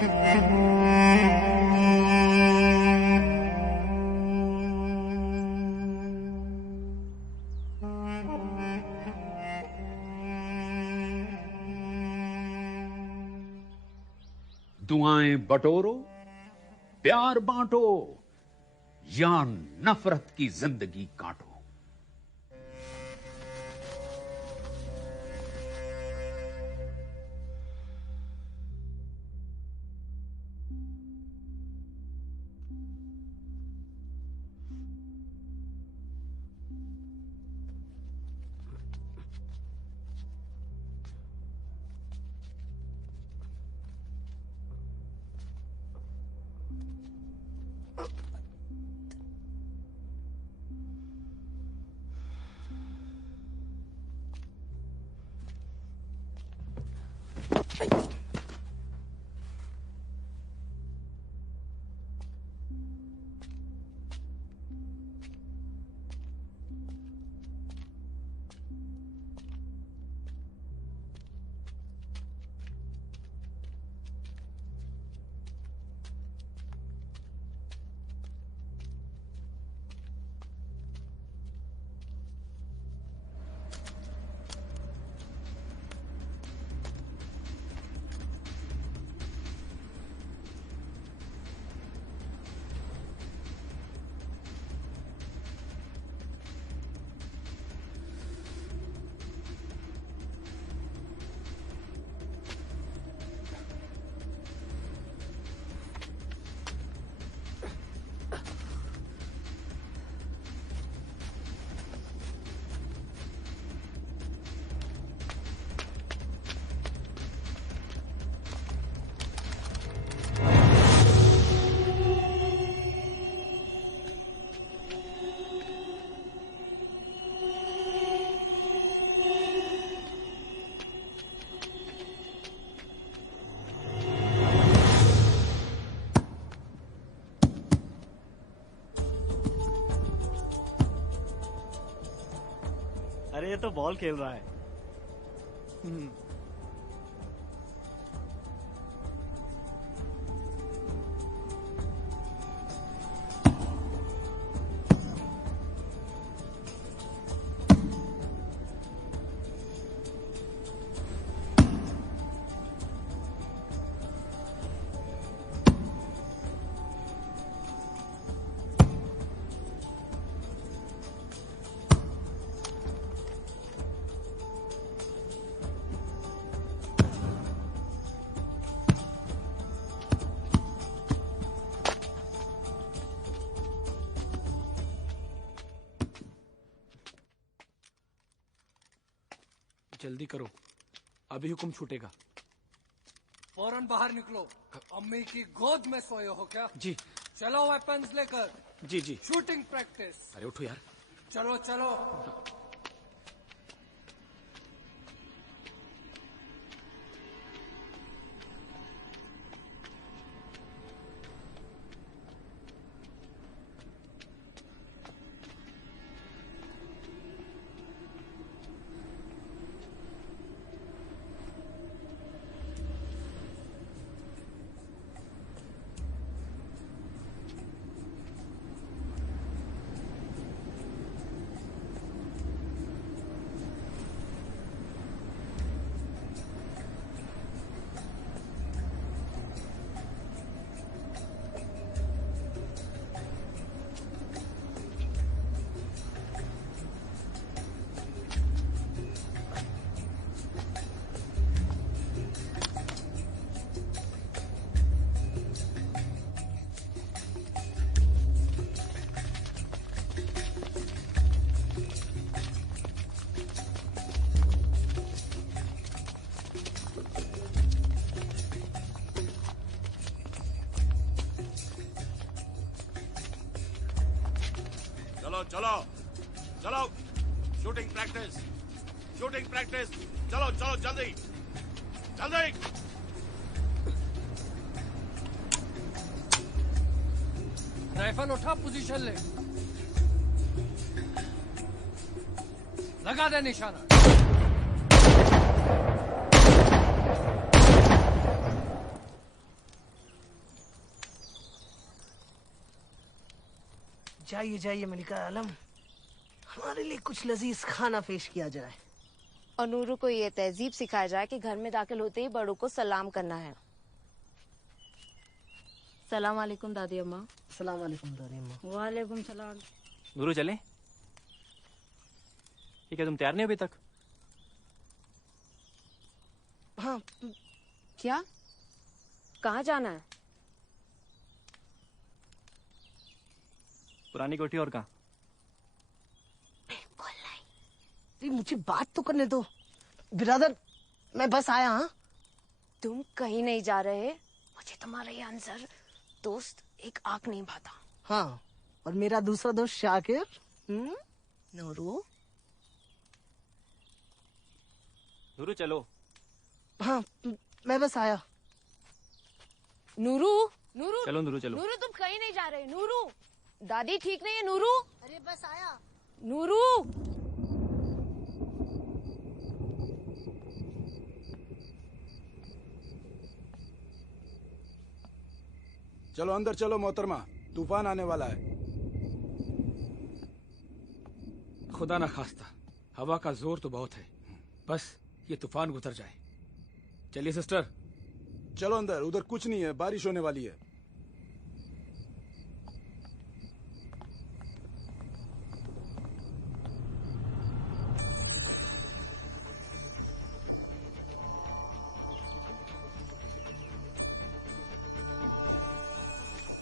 दुआएं बटोरो, प्यार बांटो या नफरत की जिंदगी काटो। अरे ये तो बॉल खेल रहा है। जल्दी करो, अभी हुक्म छूटेगा। फौरन बाहर निकलो। अम्मी की गोद में सोए हो क्या? जी। चलो वेपन्स लेकर। जी जी। Shooting practice. अरे उठो यार। चलो चलो। चलो चलो, शूटिंग प्रैक्टिस, शूटिंग प्रैक्टिस। चलो चलो जल्दी जल्दी। राइफल उठा, पोजीशन ले। लगा दे निशाना। जाइए जाइए मलिका आलम, हमारे लिए कुछ लजीज खाना पेश किया जाए। और नूरू को ये तहजीब सिखाया जाए कि घर में दाखिल होते ही बड़ों को सलाम करना है। सलाम वालेकुम दादी अम्मा। अस्सलाम वालेकुम दादी अम्मा। वालेकुम सलाम। नूरू चले? ठीक है, तुम तैयार नहीं अभी तक? हाँ। क्या? कहाँ जाना है? पुरानी कोठी और कहाँ? मुझे बात तो करने दो बिरादर, मैं बस आया। हाँ, तुम कहीं नहीं जा रहे। मुझे तुम्हारा ये आंसर दोस्त एक आंख नहीं भाता। हाँ, और मेरा दूसरा दोस्त शाकिर। नूरू। नूरू चलो। हाँ, मैं बस आया। नूरू, नूरू चलो नूरू चलो। नूरू तुम कहीं नहीं जा रहे। नूरू, दादी ठीक नहीं है। नूरू, अरे बस आया। नूरू। चलो अंदर चलो मोहतरमा, तूफान आने वाला है। खुदा ना खास्ता, हवा का जोर तो बहुत है, बस ये तूफान गुजर जाए। चलिए सिस्टर। चलो अंदर, उधर कुछ नहीं है, बारिश होने वाली है।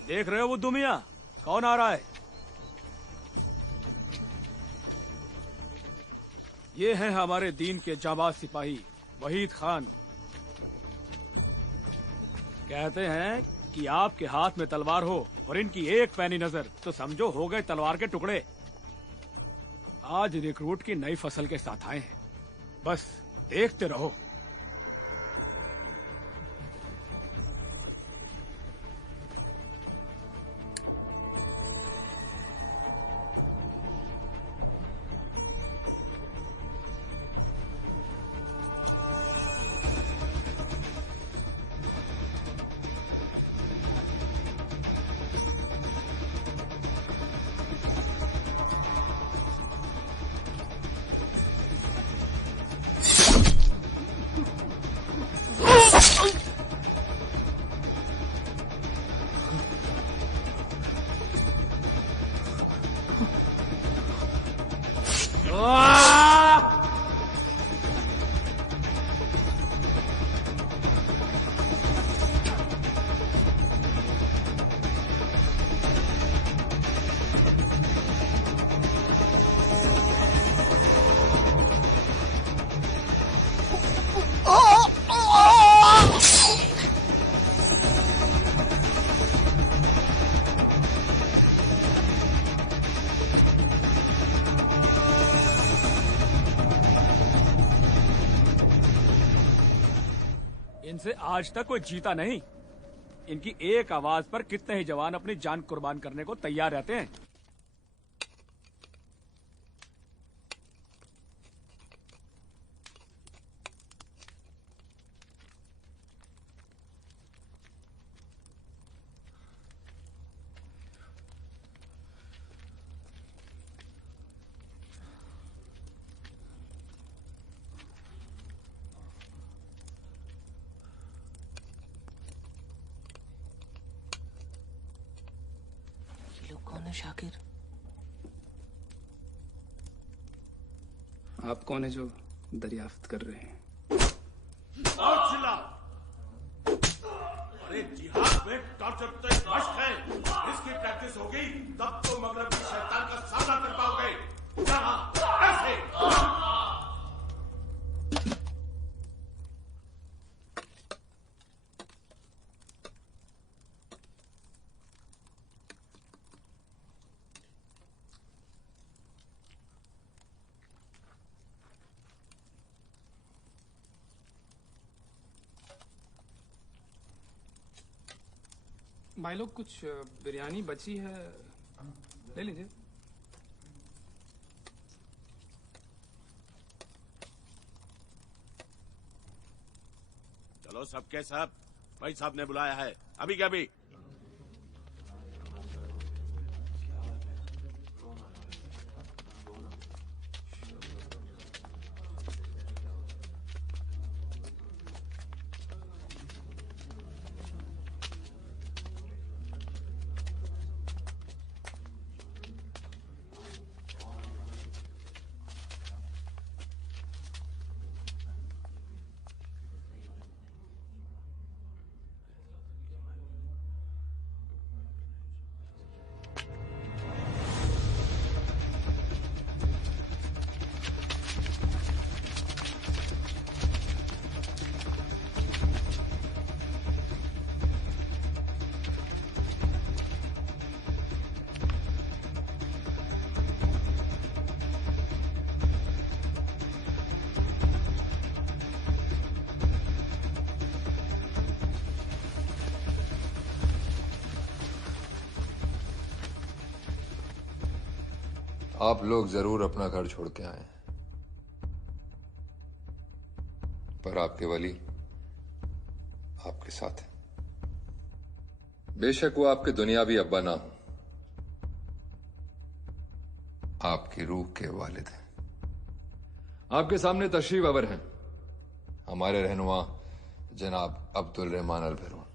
देख रहे हो बुद्धू मियां, कौन आ रहा है? ये हैं हमारे दीन के जाबाज सिपाही वहीद खान। कहते हैं कि आपके हाथ में तलवार हो और इनकी एक पैनी नजर तो समझो हो गए तलवार के टुकड़े। आज रिक्रूट की नई फसल के साथ आए हैं, बस देखते रहो। इनसे आज तक कोई जीता नहीं। इनकी एक आवाज पर कितने ही जवान अपनी जान कुर्बान करने को तैयार रहते हैं। कौन है शाकिर? आप कौन है जो दरियाफ्त कर रहे हैं? और चिल्ला। अरे जिहाद में टॉर्चर तो एक मश्क है, इसकी प्रैक्टिस होगी तब तो मगरबी शैतान का सामना कर पाओगे। जहां ऐसे भाई लोग, कुछ बिरयानी बची है, ले लीजिए। चलो सबके सब, भाई साहब ने बुलाया है, अभी क्या भी। आप लोग जरूर अपना घर छोड़ के आए, पर आपके वली आपके साथ है। बेशक वो आपके दुनियावी अब्बा ना हो, आपकी रूह के वालिद हैं। आपके सामने तशरीफ अवर हैं हमारे रहनुमा जनाब अब्दुल रहमान अल बैरून।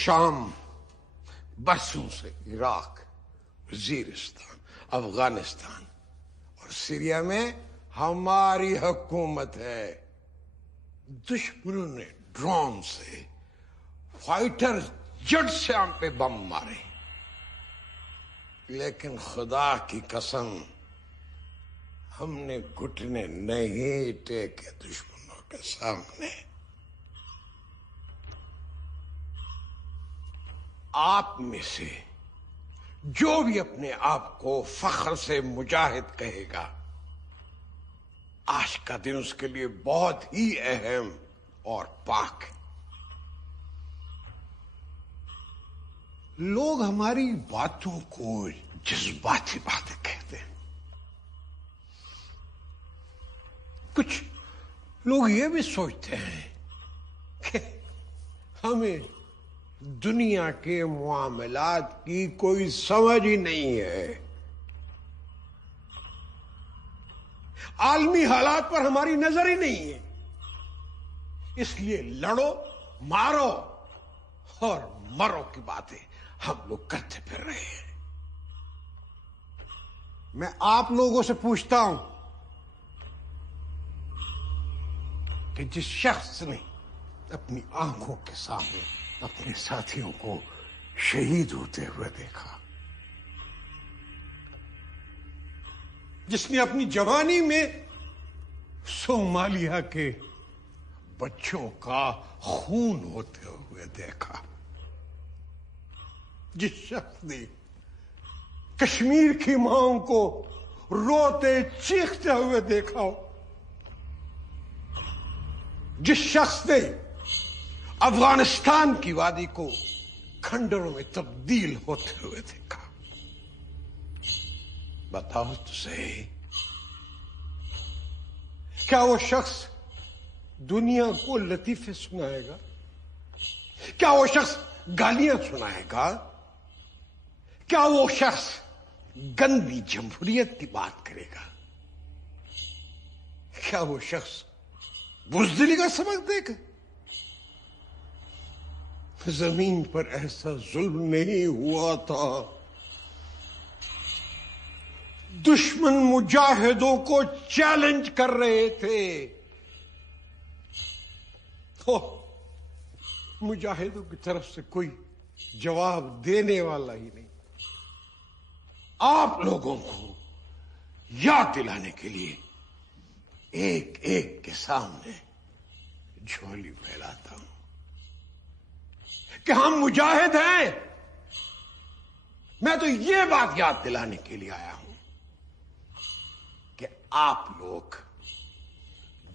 शाम बरसों से इराक, वजीरिस्तान, अफगानिस्तान और सीरिया में हमारी हुकूमत है। दुश्मनों ने ड्रोन से, फाइटर जेट से हम पे बम मारे, लेकिन खुदा की कसम हमने घुटने नहीं टेके दुश्मनों के सामने। आप में से जो भी अपने आप को फख्र से मुजाहिद कहेगा, आज का दिन उसके लिए बहुत ही अहम और पाक है। लोग हमारी बातों को जज्बाती बातें कहते हैं। कुछ लोग ये भी सोचते हैं कि हमें दुनिया के मामलात की कोई समझ ही नहीं है, आलमी हालात पर हमारी नजर ही नहीं है, इसलिए लड़ो, मारो और मरो की बातें हम लोग करते फिर रहे हैं। मैं आप लोगों से पूछता हूं कि जिस शख्स ने अपनी आंखों के सामने अपने साथियों को शहीद होते हुए देखा, जिसने अपनी जवानी में सोमालिया के बच्चों का खून होते हुए देखा, जिस शख्स ने कश्मीर की मांओं को रोते चीखते हुए देखा हो, जिस शख्स ने अफगानिस्तान की वादी को खंडरों में तब्दील होते हुए देखा, बताओ तो सही, क्या वो शख्स दुनिया को लतीफे सुनाएगा? क्या वो शख्स गालियां सुनाएगा? क्या वो शख्स गंदी जमहूरियत की बात करेगा? क्या वो शख्स बुज़दिली का सबक देगा? जमीन पर ऐसा जुल्म नहीं हुआ था। दुश्मन मुजाहिदों को चैलेंज कर रहे थे, तो मुजाहिदों की तरफ से कोई जवाब देने वाला ही नहीं। आप लोगों को याद दिलाने के लिए एक एक के सामने झोली फैलाता हूं कि हम मुजाहिद हैं। मैं तो ये बात याद दिलाने के लिए आया हूं कि आप लोग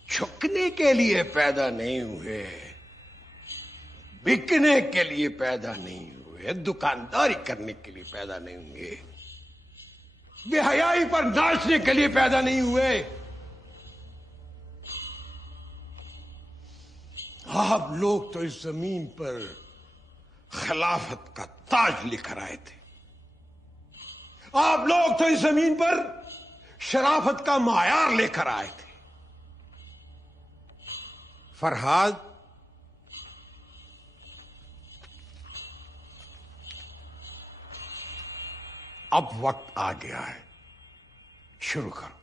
झुकने के लिए पैदा नहीं हुए, बिकने के लिए पैदा नहीं हुए, दुकानदारी करने के लिए पैदा नहीं हुए, बेहयाई पर नाचने के लिए पैदा नहीं हुए। आप लोग तो इस जमीन पर खिलाफत का ताज लेकर आए थे। आप लोग तो इस जमीन पर शराफत का मायार लेकर आए थे। फरहाद, अब वक्त आ गया है, शुरू करो।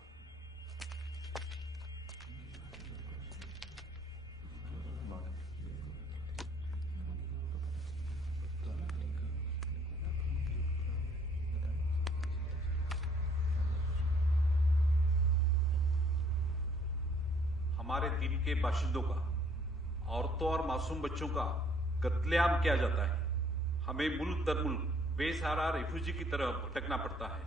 हमारे द्वीप के बाशिंदों का, औरतों और मासूम बच्चों का कत्लेआम किया जाता है। हमें मुल्क दर मुल्क बेसहारा रिफ्यूजी की तरह भटकना पड़ता है।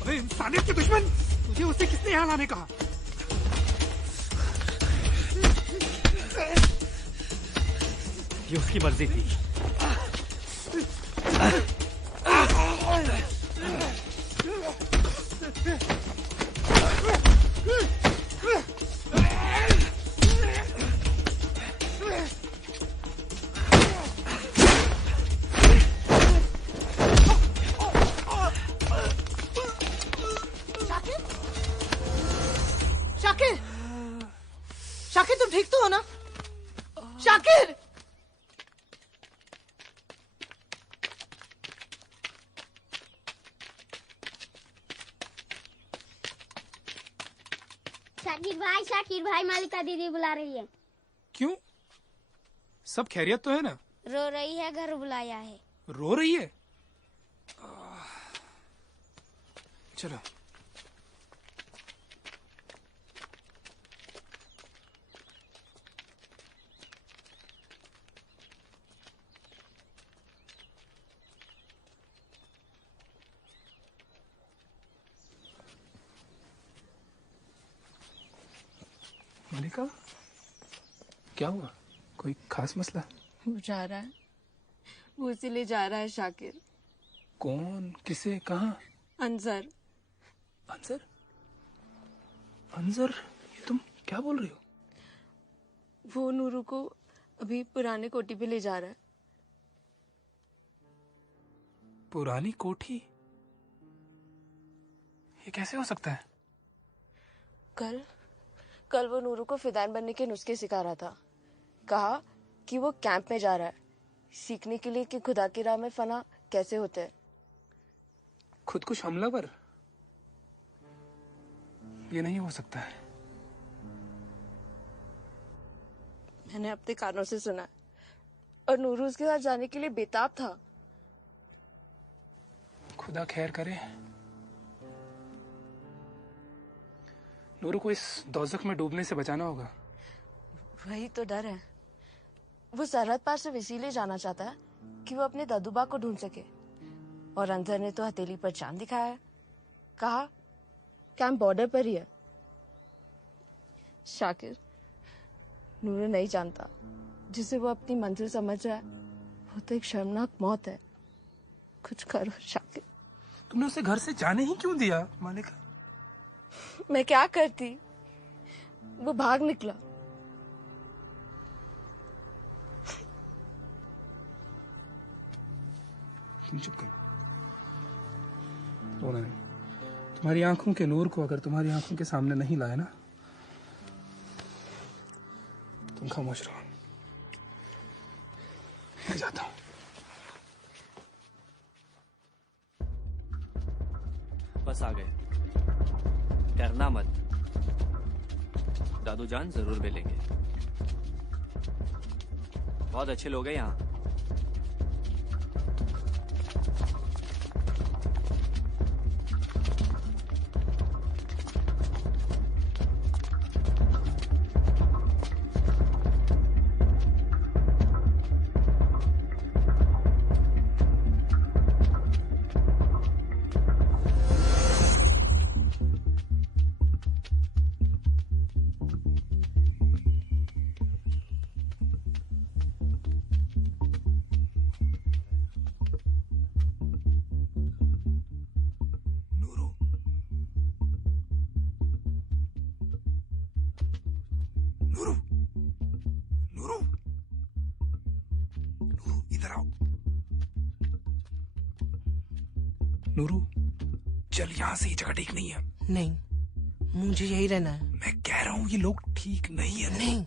अबे इंसानियत के दुश्मन, तुझे उसे किसने यहाँ लाने कहा? ये उसकी मर्जी थी। शाकिर, शाकिर, शाकिर तुम ठीक तो हो ना? शाकिर, शाकिर भाई मालिका दीदी बुला रही है। क्यों? सब खैरियत तो है ना? रो रही है, घर बुलाया है। रो रही है? चलो। मालिका, क्या हुआ? कोई खास मसला? वो जा रहा है, वो इसीलिए जा रहा है शाकिर। कौन? किसे? कहाँ? अंजर। अंजर? अंजर? ये तुम क्या बोल रही हो? वो नूरू को अभी पुराने कोठी पे ले जा रहा है। पुरानी कोठी? ये कैसे हो सकता है? कल वो नूरू को फिदायन बनने के नुस्खे सिखा रहा था। कहा कि वो कैंप में जा रहा है सीखने के लिए कि खुदा की राह में फना कैसे होते हैं। खुदकुश हमलावर? ये नहीं हो सकता है। मैंने अपने कानों से सुना और नूरू उसके साथ जाने के लिए बेताब था। खुदा खैर करे। नूरू को इस दोजख में डूबने से बचाना होगा। वही तो डर है। वो सरहद पार सिर्फ इसीलिए जाना चाहता है कि वो अपने दादूबा को ढूंढ सके। और अंजर ने तो हथेली पर चांद दिखाया है। कहा कैंप बॉर्डर पर ही है। शाकिर, नूरू नहीं जानता जिसे वो अपनी मंजिल समझ रहा है वो तो एक शर्मनाक मौत है। कुछ करो शाकिर। तुमने उसे घर से जाने ही क्यों दिया मालिका? मैं क्या करती? वो भाग निकला। तुम चुप करो, रोना नहीं। तुम्हारी आंखों के नूर को अगर तुम्हारी आंखों के सामने नहीं लाया ना, तुम खामोश रहो। मैं जाता हूं। बस आ गए, डरना मत। दादू जान जरूर मिलेंगे। बहुत अच्छे लोग हैं यहाँ। नूरू, चल यहाँ से, ये जगह ठीक नहीं है। नहीं, मुझे यही रहना है। मैं कह रहा हूँ ये लोग ठीक नहीं है। नहीं।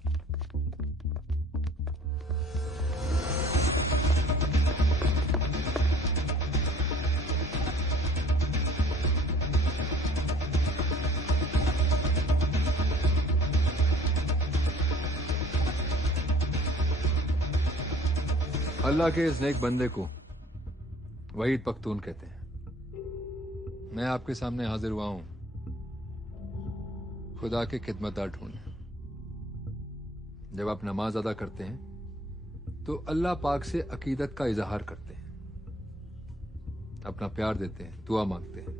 अल्लाह के इस नेक बंदे को वहीद पख्तून कहते हैं। मैं आपके सामने हाजिर हुआ हूं खुदा के खिदमतगार ढूंढने। जब आप नमाज अदा करते हैं तो अल्लाह पाक से अकीदत का इजहार करते हैं, अपना प्यार देते हैं, दुआ मांगते हैं,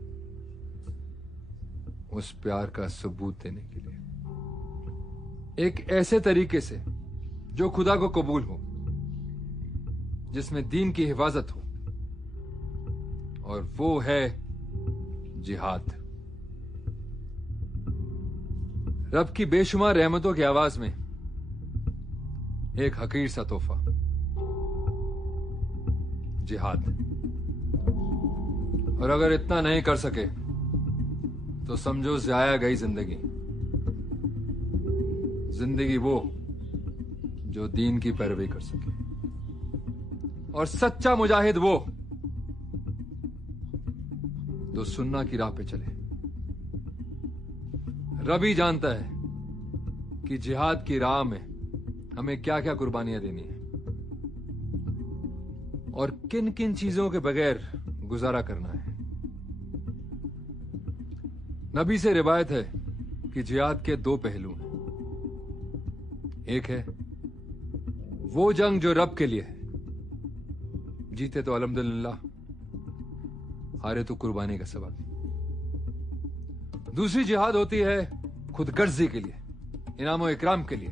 उस प्यार का सबूत देने के लिए एक ऐसे तरीके से जो खुदा को कबूल हो, जिसमें दीन की हिफाजत हो, और वो है जिहाद। रब की बेशुमार रहमतों की आवाज में एक हकीर सा तोहफा, जिहाद। और अगर इतना नहीं कर सके तो समझो जाया गई जिंदगी। जिंदगी वो जो दीन की पैरवी कर सके, और सच्चा मुजाहिद वो जो सुन्ना की राह पे चले। रबी जानता है कि जिहाद की राह में हमें क्या क्या कुर्बानियां देनी है और किन किन चीजों के बगैर गुजारा करना है। नबी से रिवायत है कि जिहाद के दो पहलू हैं। एक है वो जंग जो रब के लिए है, जीते तो अल्हम्दुलिल्लाह, हारे तो कुर्बानी का सबब। दूसरी जिहाद होती है खुदगर्जी के लिए, इनाम और इकराम के लिए,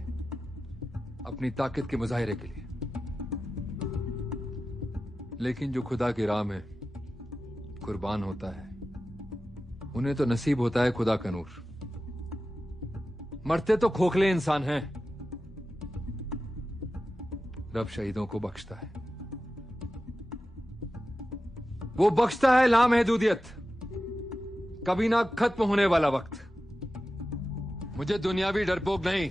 अपनी ताकत के मुजाहिरे के लिए। लेकिन जो खुदा की राह में कुर्बान होता है, उन्हें तो नसीब होता है खुदा का नूर। मरते तो खोखले इंसान हैं, रब शहीदों को बख्शता है। वो बख्शता है लामहदूदियत, कभी ना खत्म होने वाला वक्त। मुझे दुनियावी डरपोक नहीं,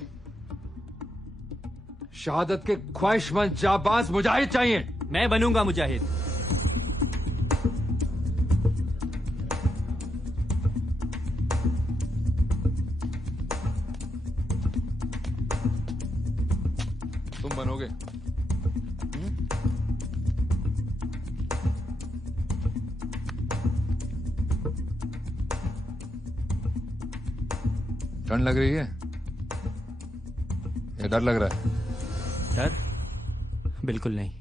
शहादत के ख्वाहिशमंद जाबाज मुजाहिद चाहिए। मैं बनूंगा मुजाहिद। तुम बनोगे? ठंड लग रही है या डर लग रहा है? डर? बिल्कुल नहीं।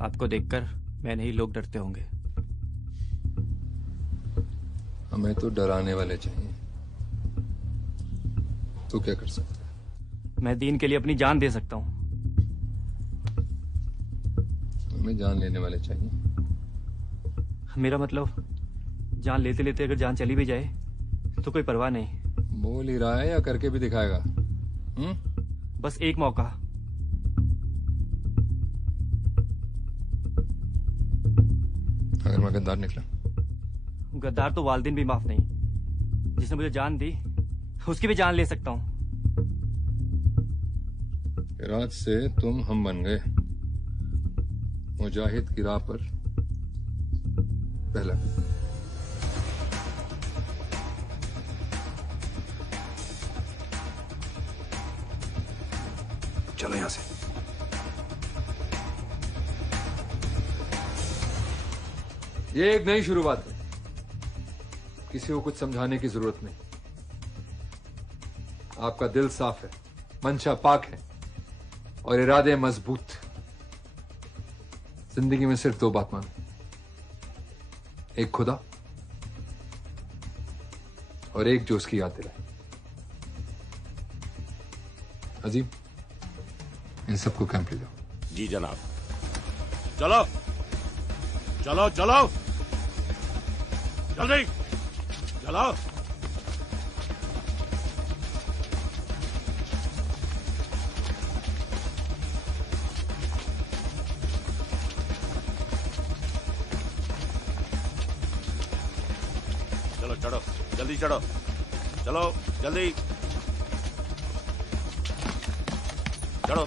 आपको देखकर मैं नहीं, लोग डरते होंगे। हमें तो डराने वाले चाहिए। तू क्या कर सकता है? मैं दीन के लिए अपनी जान दे सकता हूं। हमें जान लेने वाले चाहिए। मेरा मतलब, जान लेते लेते अगर जान चली भी जाए तो कोई परवाह नहीं। बोल ही रहा है या करके भी दिखाएगा? बस एक मौका। अगर मैं गद्दार निकला? गद्दार तो वालिदैन भी माफ नहीं। जिसने मुझे जान दी उसकी भी जान ले सकता हूं। रात से तुम हम बन गए। मुजाहिद की राह पर पहला। चलो यहां से। ये एक नई शुरुआत है, किसी को कुछ समझाने की जरूरत नहीं। आपका दिल साफ है, मंशा पाक है और इरादे मजबूत। जिंदगी में सिर्फ दो बात मांगे, एक खुदा और एक जो उसकी याद दिलाए। अजीम, इन सबको कैंप ले जाओ। जी जनाब। चलो चलो चलो जल्दी चलो। चलो चढ़ो, जल्दी चढ़ो, चलो जल्दी चढ़ो,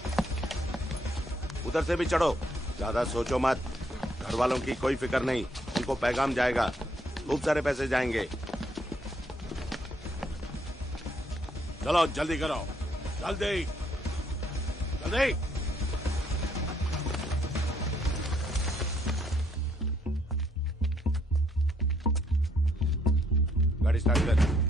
उधर से भी चढ़ो। ज्यादा सोचो मत, घर वालों की कोई फिक्र नहीं, उनको पैगाम जाएगा, खूब सारे पैसे जाएंगे। चलो जल्दी करो, जल्दी जल्दी। गाड़ी स्टार्ट कर।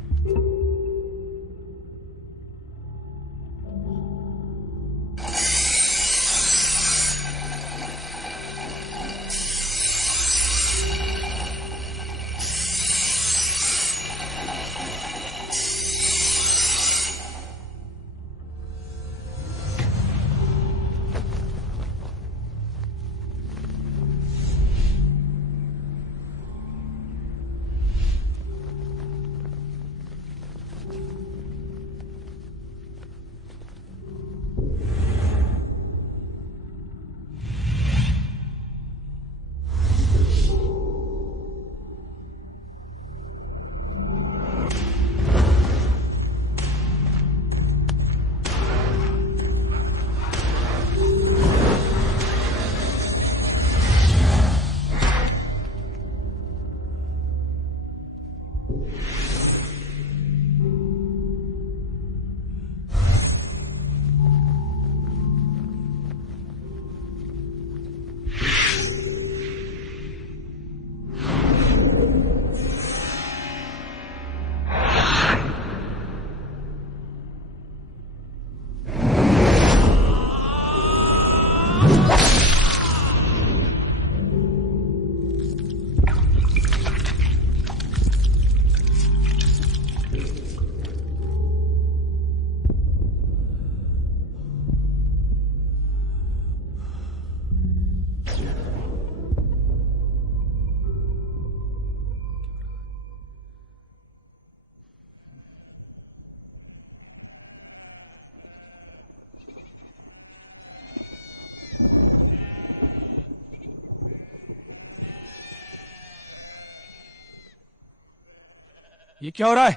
ये क्या हो रहा है?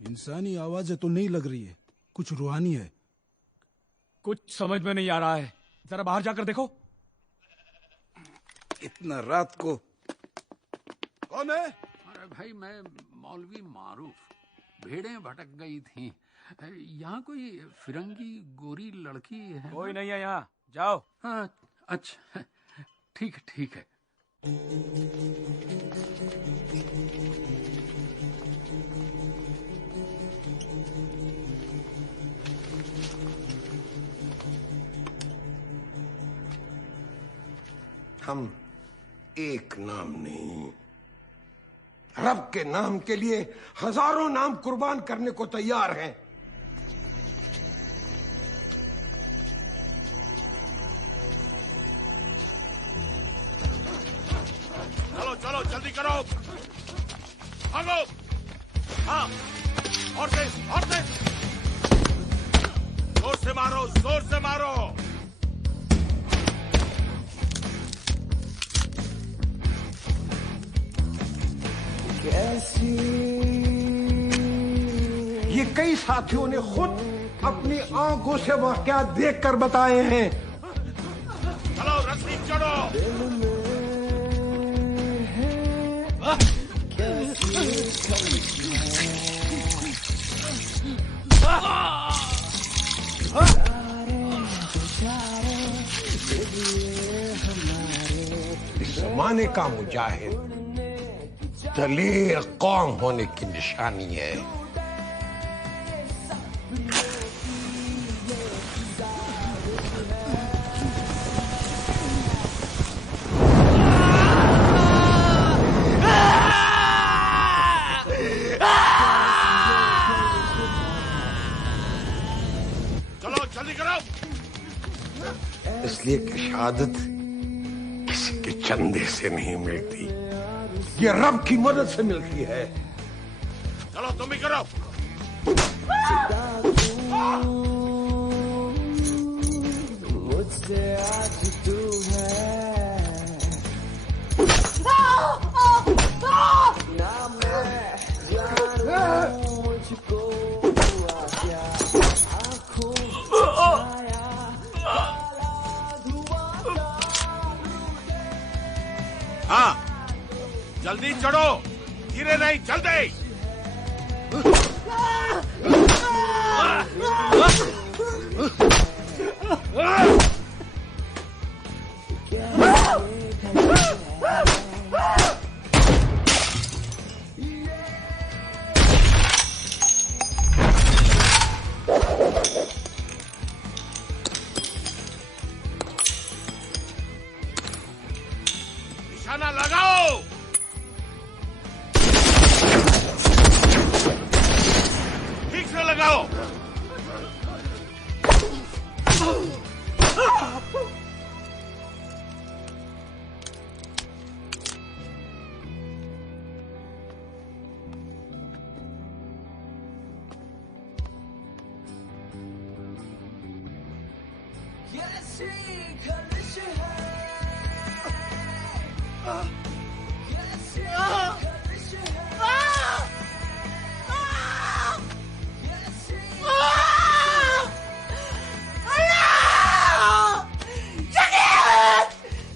इंसानी आवाजें तो नहीं लग रही है, कुछ रूहानी है। कुछ समझ में नहीं आ रहा है, जरा बाहर जाकर देखो। इतना रात को कौन है? अरे भाई मैं मौलवी मारूफ, भेड़ें भटक गई थी, यहाँ कोई फिरंगी गोरी लड़की है? कोई नहीं है यहाँ, जाओ। हाँ अच्छा ठीक है। हम एक नाम नहीं, रब के नाम के लिए हजारों नाम कुर्बान करने को तैयार हैं। चलो जल्दी करो, भागो। हाँ, और तेज, जोर से मारो, जोर से मारो। ये कई साथियों ने खुद अपनी आंखों से वाकया देखकर बताए हैं। चलो रस्सी चढ़ो। जमाने का मुजाहिद दलेर कौम होने की निशानी है। चलो जल्दी करो। इसलिए कि शहादत किसी के चंदे से नहीं मिलती, ये रब की मदद से मिलती है। चलो तुम भी करो। मुझसे आज तू है जल्दी चढ़ो, धीरे नहीं, जल्दी। निशाना लगाओ। ठीक से लगाओ।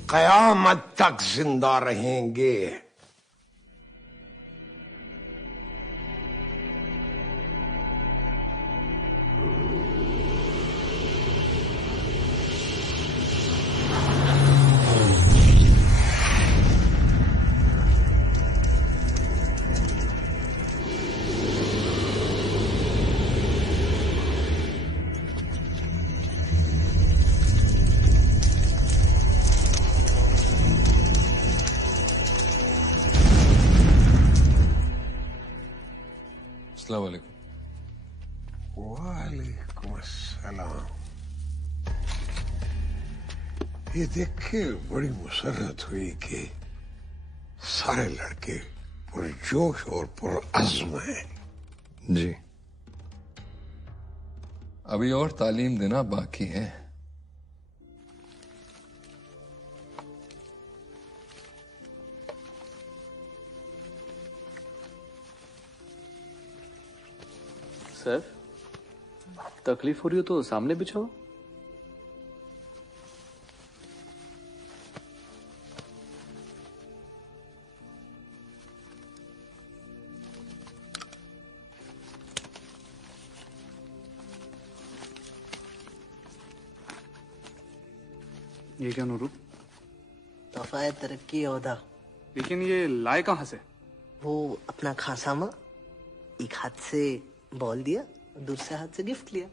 कयामत तक जिंदा रहेंगे। अस्सलाम वालेकुम। वालेकुम अस्सलाम। ये देख के बड़ी मुसरत हुई कि सारे लड़के पुरजोश और पुरअज़्म हैं। जी, अभी और तालीम देना बाकी है। सर, तकलीफ हो रही हो तो सामने बिछाओ। ये क्या नूरू? तोहफा है तरक्की ओहदा। लेकिन ये लाए कहाँ से? वो अपना खासा माँ एक हाथ से बॉल दिया, दूसरे हाथ से गिफ्ट लिया।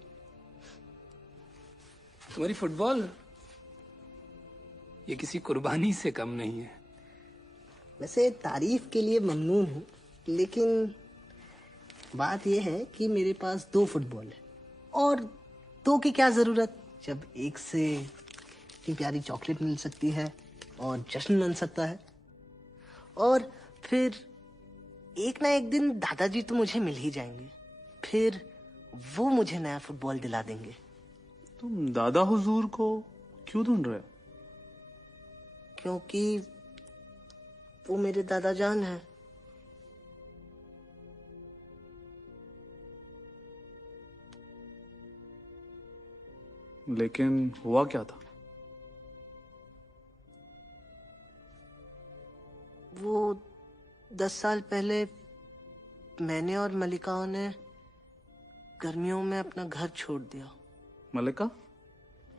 तुम्हारी फुटबॉल ये किसी कुर्बानी से कम नहीं है। वैसे तारीफ के लिए ममनून हूँ, लेकिन बात यह है कि मेरे पास 2 फुटबॉल है और 2 की क्या जरूरत जब एक से इतनी प्यारी चॉकलेट मिल सकती है और जश्न बन सकता है। और फिर एक ना एक दिन दादाजी तो मुझे मिल ही जाएंगे, फिर वो मुझे नया फुटबॉल दिला देंगे। तुम दादा हुजूर को क्यों ढूंढ रहे हो? क्योंकि वो मेरे दादा जान है। लेकिन हुआ क्या था? वो 10 साल पहले मैंने और मलिकाओं ने गर्मियों में अपना घर छोड़ दिया। मलिका?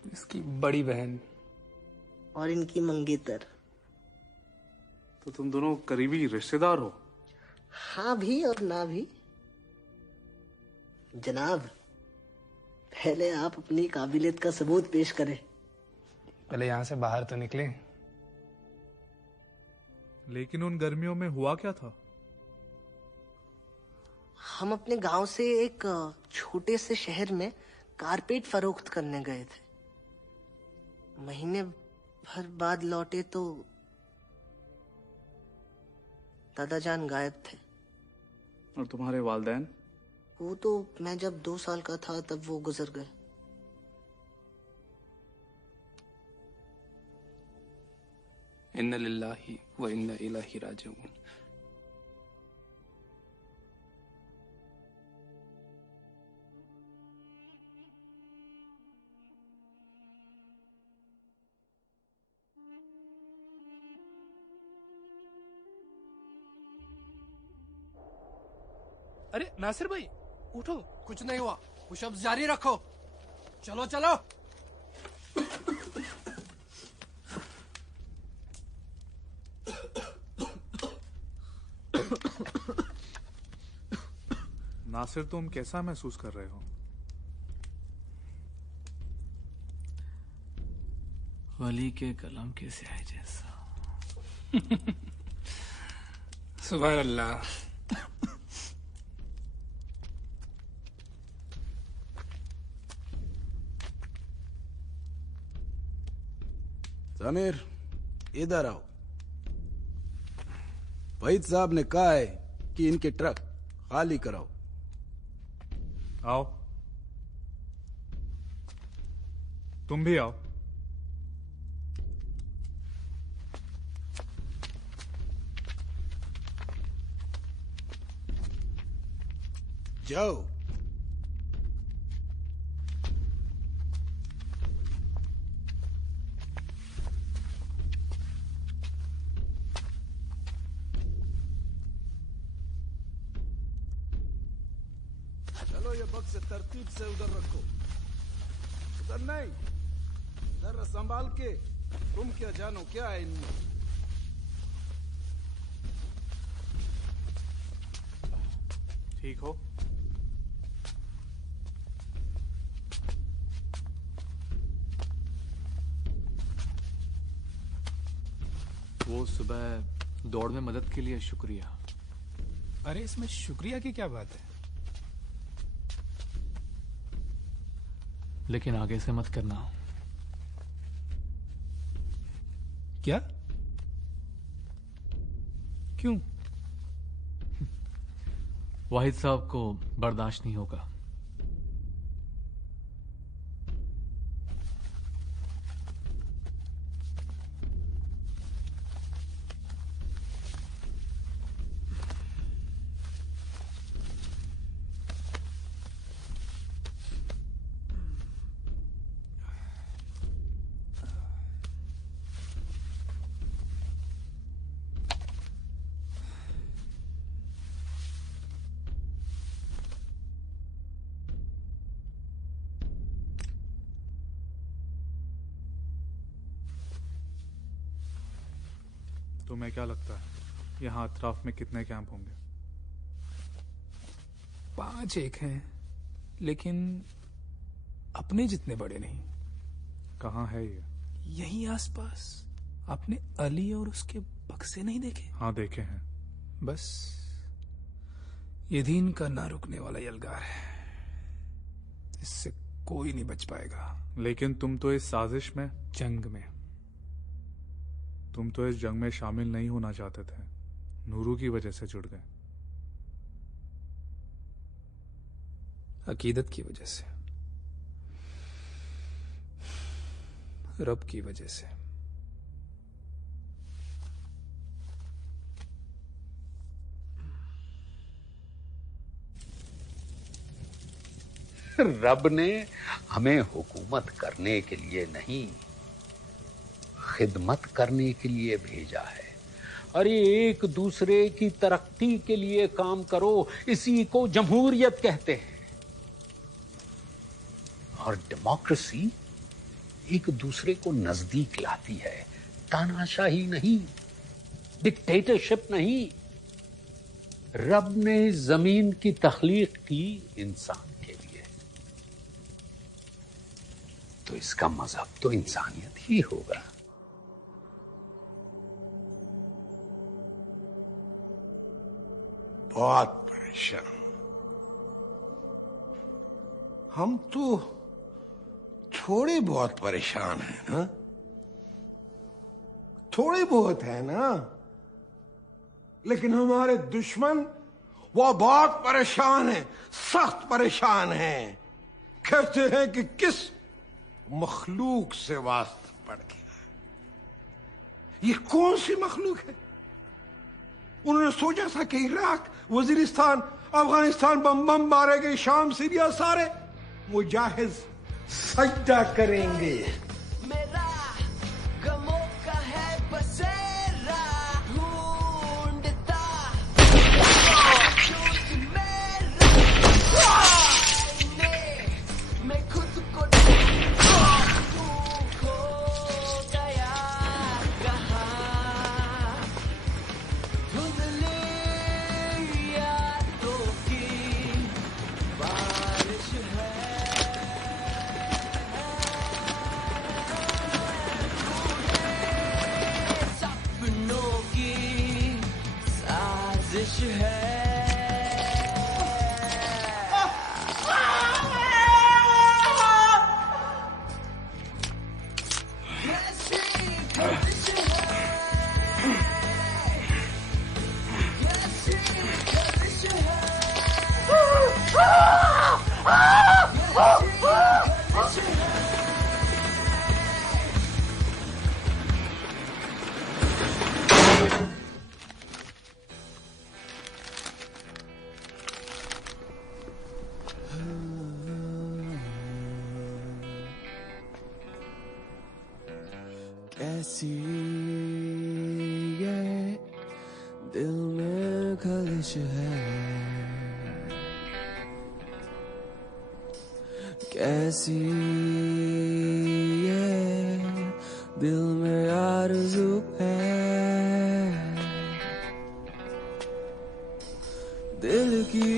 इसकी बड़ी बहन और इनकी मंगेतर। तो तुम दोनों करीबी रिश्तेदार हो? हाँ भी और ना भी। जनाब, पहले आप अपनी काबिलियत का सबूत पेश करें। पहले यहाँ से बाहर तो निकले। लेकिन उन गर्मियों में हुआ क्या था? हम अपने गांव से एक छोटे से शहर में कारपेट फरोख्त करने गए थे। महीने भर बाद लौटे तो दादाजान गायब थे। और तुम्हारे वालिदैन? वो तो मैं जब 2 साल का था तब वो गुजर गए। इन्ना लिल्लाहि व इन्ना इलैहि राजिऊन। अरे नासिर भाई उठो। कुछ नहीं हुआ, पुशअप्स जारी रखो। चलो चलो। नासिर, तुम कैसा महसूस कर रहे हो? वली के कलम के स्याही जैसा। सुभान अल्लाह। समीर, इधर आओ। वहीद साहब ने कहा है कि इनके ट्रक खाली कराओ। आओ, तुम भी आओ। जाओ। चलो, ये बक्से तरतीब से उधर रखो। उधर नहीं, जरा संभाल के। तुम क्या जानो क्या है इनमें। ठीक हो? वो सुबह दौड़ में मदद के लिए शुक्रिया। अरे इसमें शुक्रिया की क्या बात है? लेकिन आगे से मत करना। क्या? क्यों? वाहिद साहब को बर्दाश्त नहीं होगा। तुम्हें क्या लगता है यहाँ अतराफ में कितने कैंप होंगे? 5 एक हैं, लेकिन अपने जितने बड़े नहीं। कहाँ है ये? यही आसपास। आपने अली और उसके बक्से नहीं देखे? हाँ, देखे हैं। बस ये दीन का ना रुकने वाला यलगार है, इससे कोई नहीं बच पाएगा। लेकिन तुम तो इस साजिश में, जंग में, तुम तो इस जंग में शामिल नहीं होना चाहते थे, नूरू की वजह से जुड़ गए। अकीदत की वजह से, रब की वजह से। रब ने हमें हुकूमत करने के लिए नहीं, खिदमत करने के लिए भेजा है। अरे एक दूसरे की तरक्की के लिए काम करो, इसी को जमहूरियत कहते हैं। और डेमोक्रेसी एक दूसरे को नजदीक लाती है, तानाशाही नहीं, डिक्टेटरशिप नहीं। रब ने जमीन की तख्लीक की इंसान के लिए, तो इसका मजहब तो इंसानियत ही होगा। बहुत परेशान। हम तो थोड़े बहुत परेशान हैं ना, थोड़े बहुत है ना, लेकिन हमारे दुश्मन वो बहुत परेशान हैं, सख्त परेशान हैं। कहते हैं कि किस मखलूक से वास्ता पड़ गया। ये कौन सी मखलूक है? उन्होंने सोचा था कि इराक, वजीरिस्तान, अफगानिस्तान बम बम मारेंगे, शाम, सीरिया सारे मुजाहिद सजदा करेंगे। मेरा गमों का है बसेरा, ढूंढता झूठ मेरा कलिश है। कैसी ये दिल में खलिश है, कैसी ये दिल में आरज़ू है, दिल की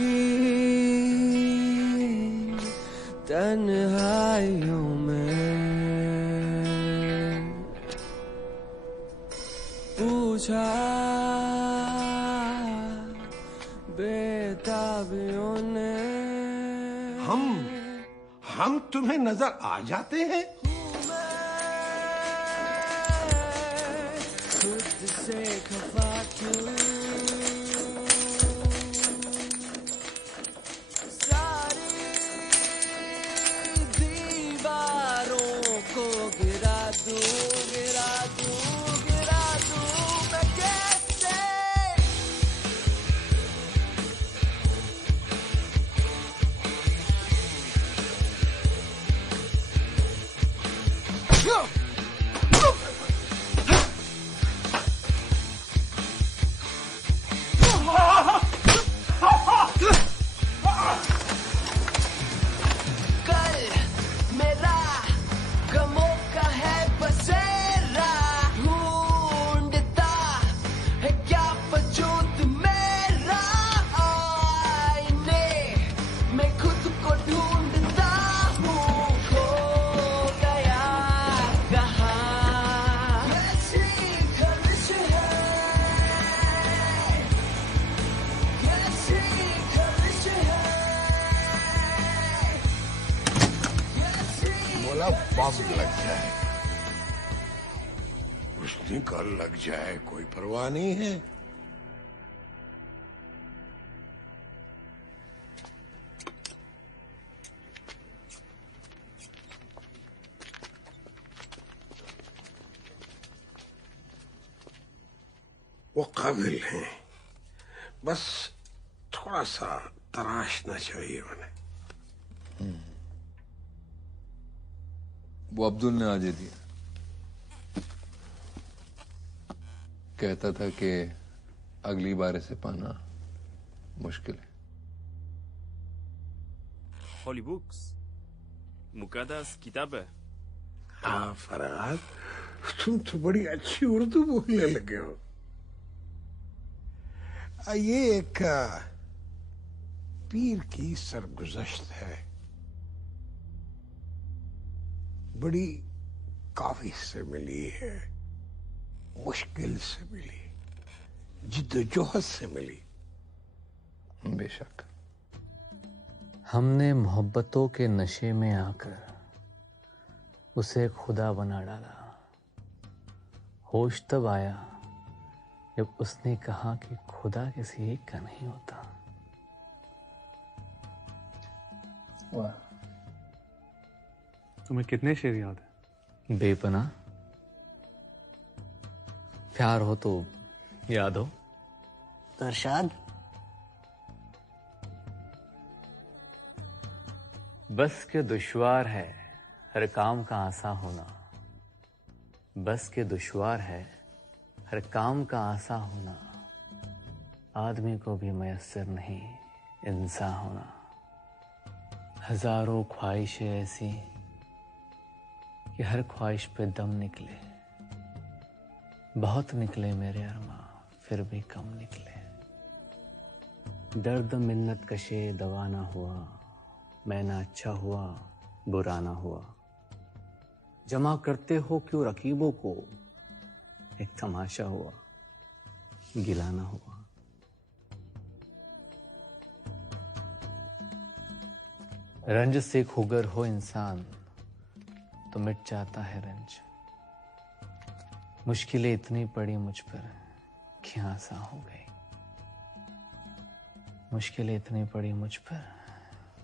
तन्हाइयों में पूछा बेताबियों ने। हम तुम्हें नजर आ जाते हैं? खुद से खफा क्यों, सारी दीवारों को गिरा दूं, गिरा दूं, गिरा दूं मैं कैसे। कल मेरा गमों का है बसेरा, ढूंढता है क्या वजूद मेरा, आईने मैं खुद को ढूंढता हूँ, खो गया कहाँ। कैसी खलिश है, कैसी खलिश है। बोला बम लग जाए, उसने कल लग जाए, कोई परवाह नहीं है। वो काबिल हैं, बस थोड़ा सा तराशना चाहिए उन्हें। वो अब्दुल ने आज ही दिया, कहता था कि अगली बार इसे पाना मुश्किल है। होली बुक्स, मुकद्दस किताब है। हाँ फरहाद, तुम तो बड़ी अच्छी उर्दू बोलने लगे हो। ये एक पीर की सरगुज़श्त है, बड़ी काफी से मिली है, मुश्किल से मिली, जिद्दोजहद से मिली। बेशक हमने मोहब्बतों के नशे में आकर उसे खुदा बना डाला। होश तब आया जब उसने कहा कि खुदा किसी एक का नहीं होता। वाह, तुम्हें कितने शेर याद है? बेपना प्यार हो तो याद हो। तो अरशाद, बस के दुश्वार है हर काम का आसा होना, बस के दुश्वार है हर काम का आसा होना, आदमी को भी मयस्सर नहीं इंसान होना। हजारों ख्वाहिशें ऐसी कि हर ख्वाहिश पे दम निकले, बहुत निकले मेरे अरमा फिर भी कम निकले। दर्द मिन्नत कशे दवा ना हुआ, मैं ना अच्छा हुआ बुरा ना हुआ। जमा करते हो क्यों रकीबों को, एक तमाशा हुआ गिला ना हुआ। रंज से खुगर हो इंसान तो मिट जाता है रंज। मुश्किलें इतनी पड़ी मुझ पर कि आसा हो गई। मुश्किलें इतनी पड़ी मुझ पर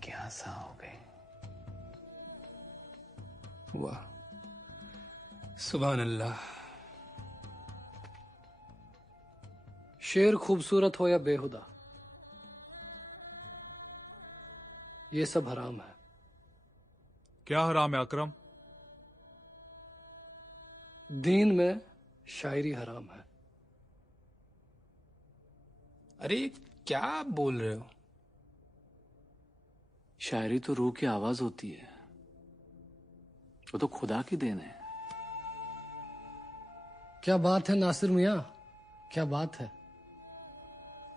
कि आसा हो गई। वाह, सुभान अल्लाह। शेर खूबसूरत हो या बेहुदा, ये सब हराम है। क्या हराम है अकरम? दीन में शायरी हराम है। अरे क्या बोल रहे हो? शायरी तो रूह की आवाज होती है, वो तो खुदा की देन है। क्या बात है नासिर मियां, क्या बात है।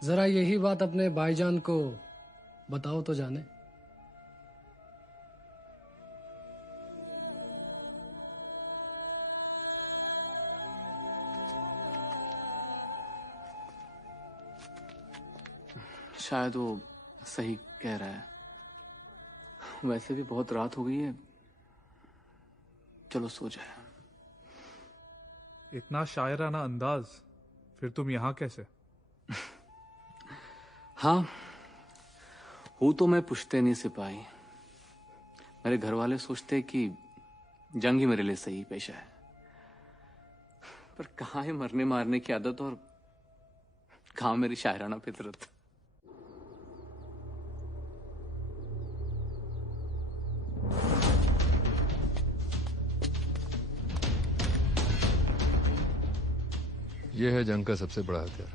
जरा यही बात अपने भाईजान को बताओ तो जाने। शायद वो सही कह रहा है। वैसे भी बहुत रात हो गई है, चलो सो जाए। इतना शायराना अंदाज, फिर तुम यहाँ कैसे? हाँ, हूँ तो मैं पुश्तैनी सिपाही। मेरे घर वाले सोचते कि जंग ही मेरे लिए सही पेशा है, पर कहाँ है मरने मारने की आदत और कहाँ मेरी शायराना फितरत। यह है जंग का सबसे बड़ा हथियार।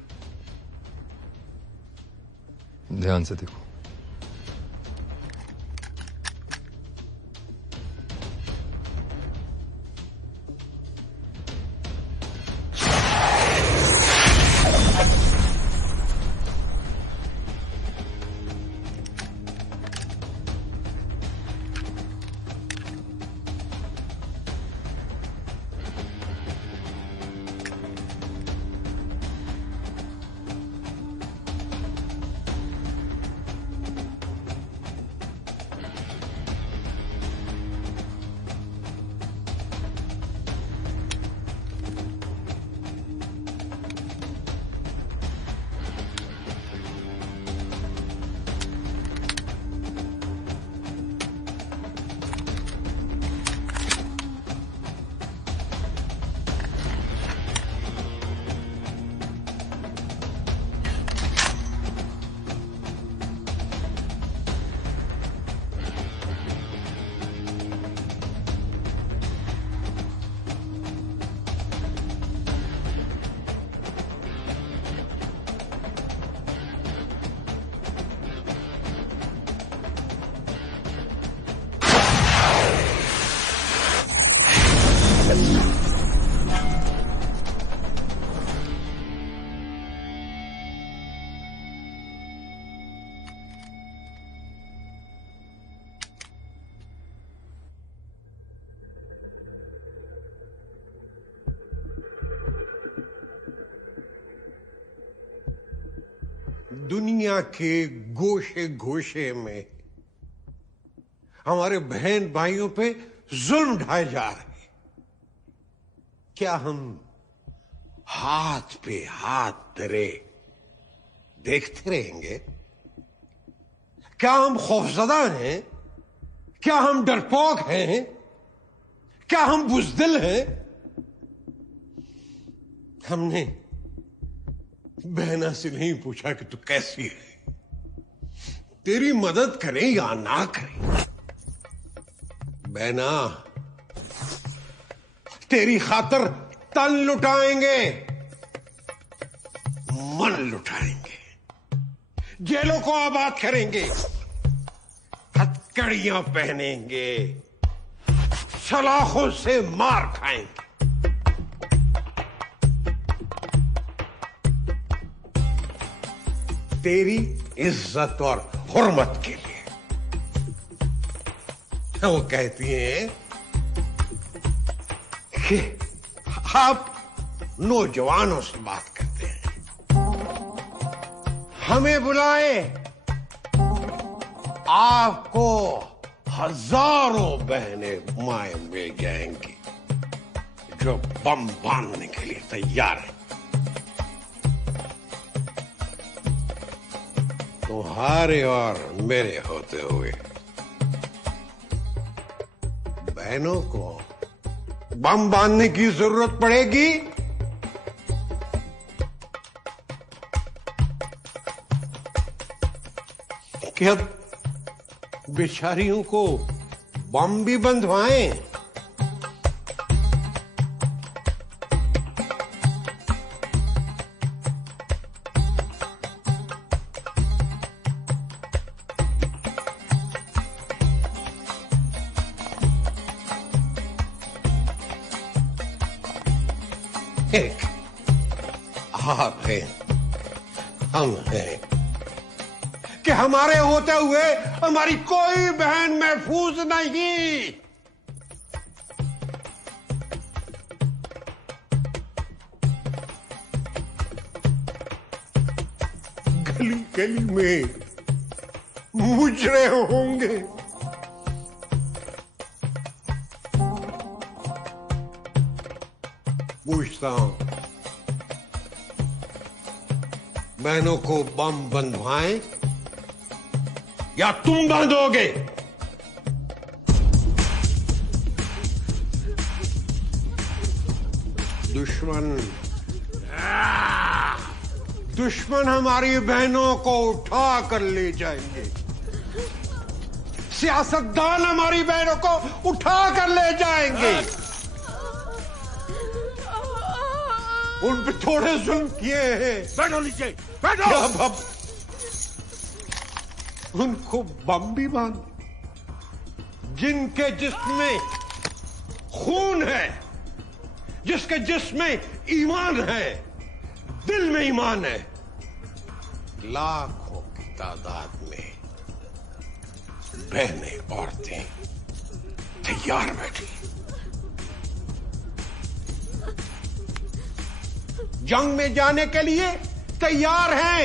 ध्यान से देखो। दुनिया के गोशे गोशे में हमारे बहन भाइयों पे जुल्म ढाए जा रहे हैं। क्या हम हाथ पे हाथ धरे देखते रहेंगे? क्या हम खौफजदा हैं? क्या हम डरपोक हैं? क्या हम बुज़दिल हैं? हमने बहना से नहीं पूछा कि तू कैसी है, तेरी मदद करें या ना करें। बहना, तेरी खातर तन लुटाएंगे, मन लुटाएंगे, जेलों को आबाद करेंगे, हथकड़ियां पहनेंगे, सलाखों से मार खाएंगे। तेरी इज्जत और हुर्मत के लिए। वो कहती हैं कि आप नौजवानों से बात करते हैं, हमें बुलाए, आपको हजारों बहनें माए मिल जाएंगी जो बम बांधने के लिए तैयार है। तुम्हारे और मेरे होते हुए बहनों को बम बांधने की जरूरत पड़ेगी? क्या बेचारियों को बम भी बंधवाएं? एक आप हैं, हम हैं कि हमारे होते हुए हमारी कोई बहन महफूज नहीं। गली गली में मुजरे होंगे, पूछता हूं, बहनों को बम बंधवाएं या तुम बांधोगे? दुश्मन हमारी बहनों को उठा कर ले जाएंगे। सियासतदान हमारी बहनों को उठा कर ले जाएंगे। उन पे थोड़े जुल्म किए हैं। बैठो नीचे, बैठो। अब उनको बम भी बांध, जिनके जिस्म में खून है, जिसके जिस्म में ईमान है, दिल में ईमान है, लाखों की तादाद में बहनें, औरतें तैयार बैठी, जंग में जाने के लिए तैयार हैं।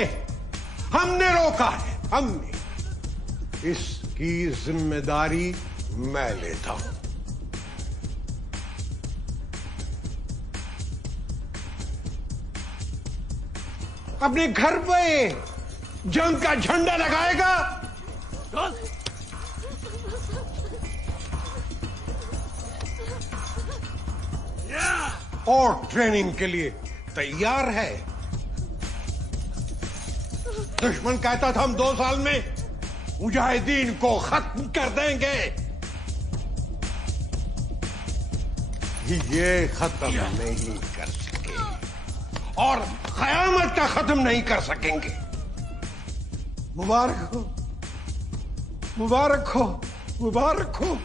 हमने रोका है, हमने। इसकी जिम्मेदारी मैं लेता हूं। अपने घर पे जंग का झंडा लगाएगा और ट्रेनिंग के लिए तैयार है। दुश्मन कहता था हम 2 साल में मुजाहिदीन को खत्म कर देंगे। ये खत्म नहीं कर सके और कयामत का खत्म नहीं कर सकेंगे। मुबारक हो, मुबारक हो, मुबारक हो।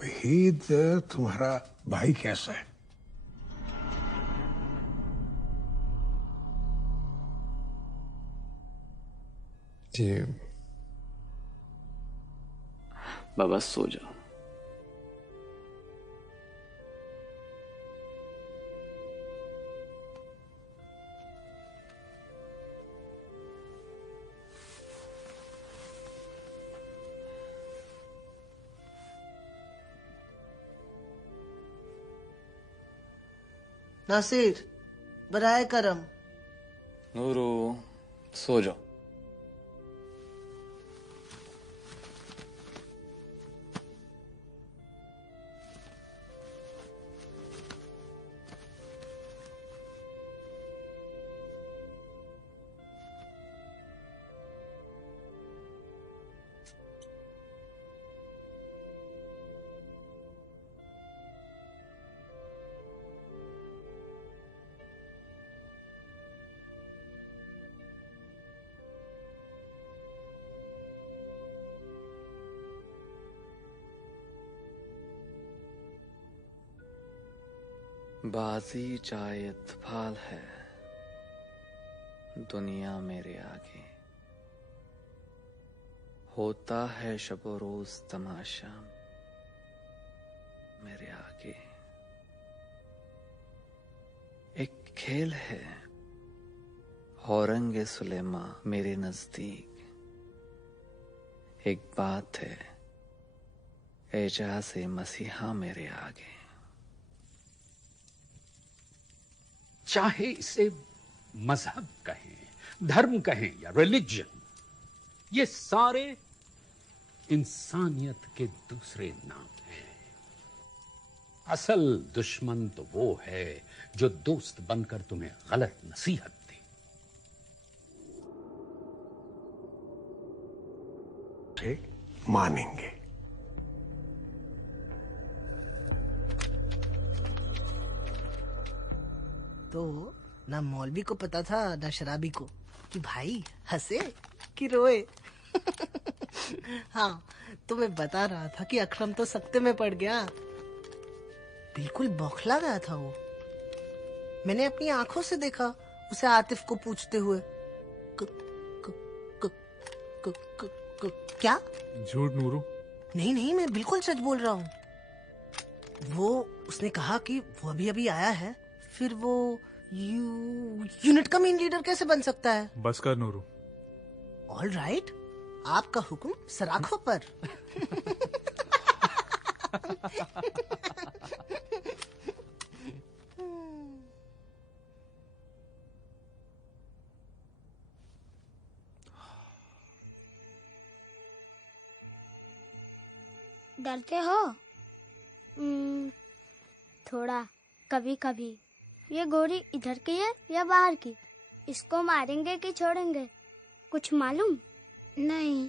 वहीद, तुम्हारा भाई कैसा है? जी बाबा सो जाओ। नासिर, बराए करम। नूरू सो जाओ। बाजी चाहे इत्तफाल है, दुनिया मेरे आगे। होता है शबो रोज तमाशा मेरे आगे। एक खेल है औरंगे सुलेमा मेरे नजदीक। एक बात है एजाज़े मसीहा मेरे आगे। चाहे इसे मजहब कहें, धर्म कहें या रिलीजन, ये सारे इंसानियत के दूसरे नाम हैं। असल दुश्मन तो वो है जो दोस्त बनकर तुम्हें गलत नसीहत दे। मानेंगे। तो ना मौलवी को पता था ना शराबी को कि भाई हंसे कि रोए। हाँ, तो मैं बता रहा था कि अकरम तो सख्ते में पड़ गया। बिल्कुल बौखला गया था वो। मैंने अपनी आंखों से देखा उसे आतिफ को पूछते हुए क्या? झूठ नूरू। नहीं नहीं, मैं बिल्कुल सच बोल रहा हूँ। वो उसने कहा कि वो अभी अभी आया है, फिर वो यूनिट का मेन लीडर कैसे बन सकता है? बस कर नूरू। ऑल राइट, आपका हुक्म सराखों पर। डरते हो? थोड़ा, कभी कभी। ये गोरी इधर की है या बाहर की? इसको मारेंगे कि छोड़ेंगे? कुछ मालूम नहीं।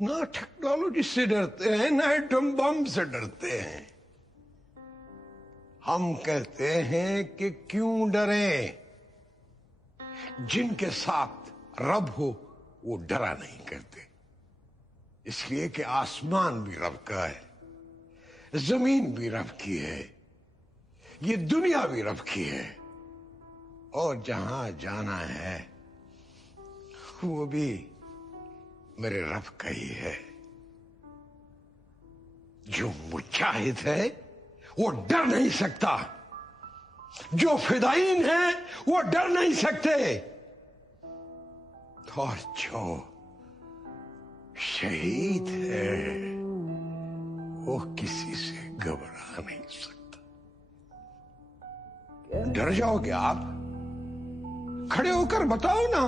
ना टेक्नोलॉजी से डरते हैं, ना एटम बम से डरते हैं। हम कहते हैं कि क्यों डरें? जिनके साथ रब हो वो डरा नहीं करते, इसलिए कि आसमान भी रब का है, जमीन भी रब की है, ये दुनिया भी रब की है, और जहां जाना है वो भी मेरे रब का ही है। जो मुजाहिद है वो डर नहीं सकता, जो फिदायीन है वो डर नहीं सकते, और जो शहीद है वो किसी से घबरा नहीं सकता। डर जाओगे आप? खड़े होकर बताओ ना,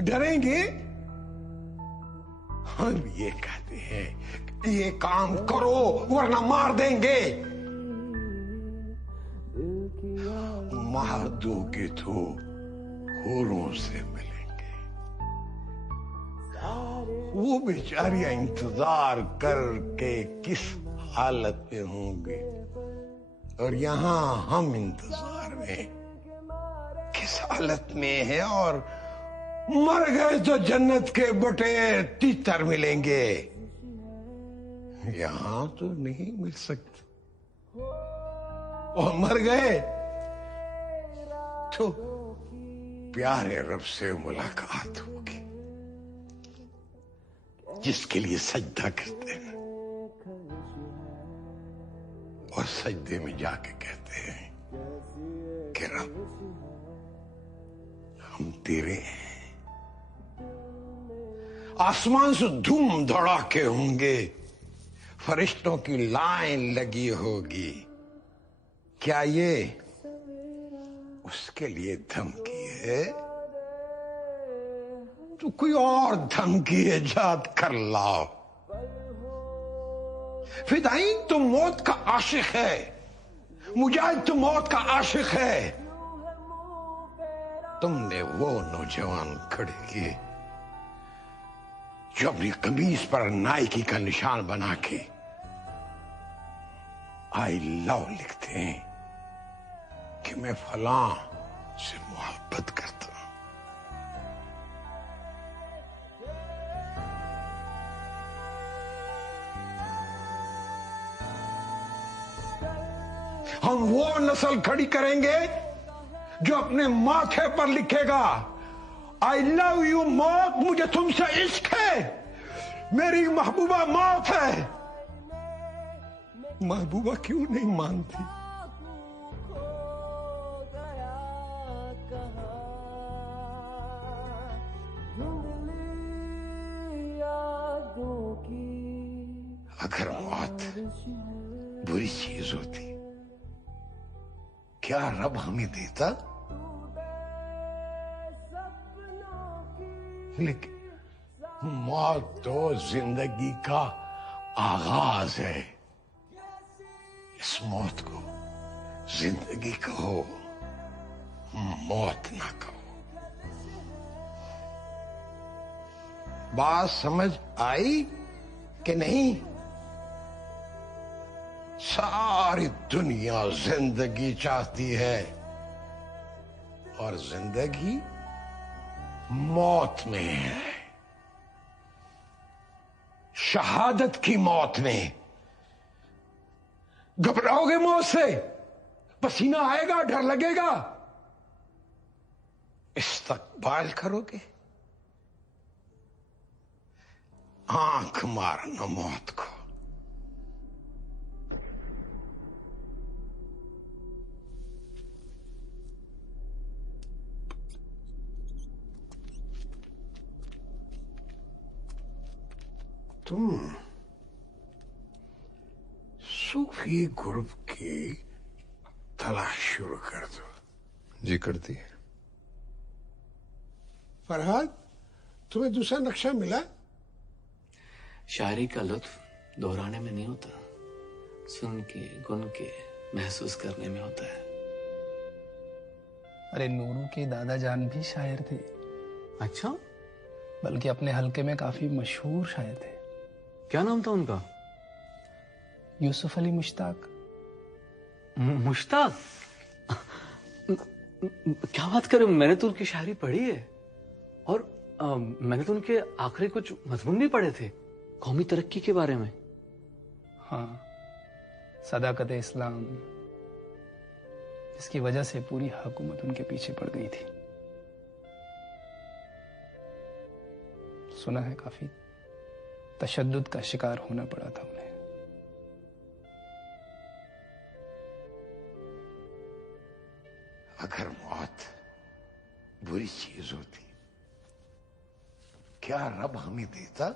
डरेंगे? हम ये कहते हैं कि ये काम करो वरना मार देंगे। मार दोगे तो हूरों से मिलेंगे। वो बेचारियां इंतजार करके किस हालत में होंगे, और यहां हम इंतजार में किस हालत में है, और मर गए तो जन्नत के बटे तीतर मिलेंगे। यहां तो नहीं मिल सकते, और मर गए तो प्यारे रब से मुलाकात होगी, जिसके लिए सजदा करते हैं और सजदे में जाके कहते हैं कि रब हम तेरे हैं। आसमान से धूम धड़ाके होंगे, फरिश्तों की लाइन लगी होगी। क्या ये उसके लिए धमकी है तो कोई और धमकी ईजाद कर लाओ। फिदाई तो मौत का आशिक है, मुजाहिद तो मौत का आशिक है। तुमने वो नौजवान खड़े किए जो अपनी कमीज पर नाइकी का निशान बना के आई लव लिखते हैं कि मैं फलां से मोहब्बत करता हूं। हम वो नस्ल खड़ी करेंगे जो अपने माथे पर लिखेगा आई लव यू मौत, मुझे तुमसे इश्क है, मेरी महबूबा मौत है। महबूबा क्यों नहीं मानती? अगर मौत बुरी चीज होती क्या रब हमें देता? लेकिन मौत तो जिंदगी का आगाज है। इस मौत को जिंदगी कहो, मौत ना कहो। बात समझ आई कि नहीं? सारी दुनिया जिंदगी चाहती है और जिंदगी मौत में है, शहादत की मौत में। घबराओगे मौत से? पसीना आएगा, डर लगेगा, इस्तकबाल करोगे। आंख मारना मौत को। तुम सूफी ग्रुप की तलाश शुरू कर दो। जी करती है। फरहाद, तुम्हें दूसरा नक्शा मिला? शायरी का लुत्फ दोहराने में नहीं होता, सुन के गुन के महसूस करने में होता है। अरे नूरू के दादा जान भी शायर थे। अच्छा? बल्कि अपने हलके में काफी मशहूर शायर थे। क्या नाम था उनका? यूसुफ अली मुश्ताक। मुश्ताक? क्या बात करें, मैंने तो उनकी शायरी पढ़ी है और मैंने तो उनके आखिरी कुछ मजमून भी पढ़े थे कौमी तरक्की के बारे में। हाँ, सदाकत इस्लाम, जिसकी वजह से पूरी हुकूमत उनके पीछे पड़ गई थी। सुना है काफी तशद्दुद का शिकार होना पड़ा था उन्हें। अगर मौत बुरी चीज होती क्या रब हमें देता?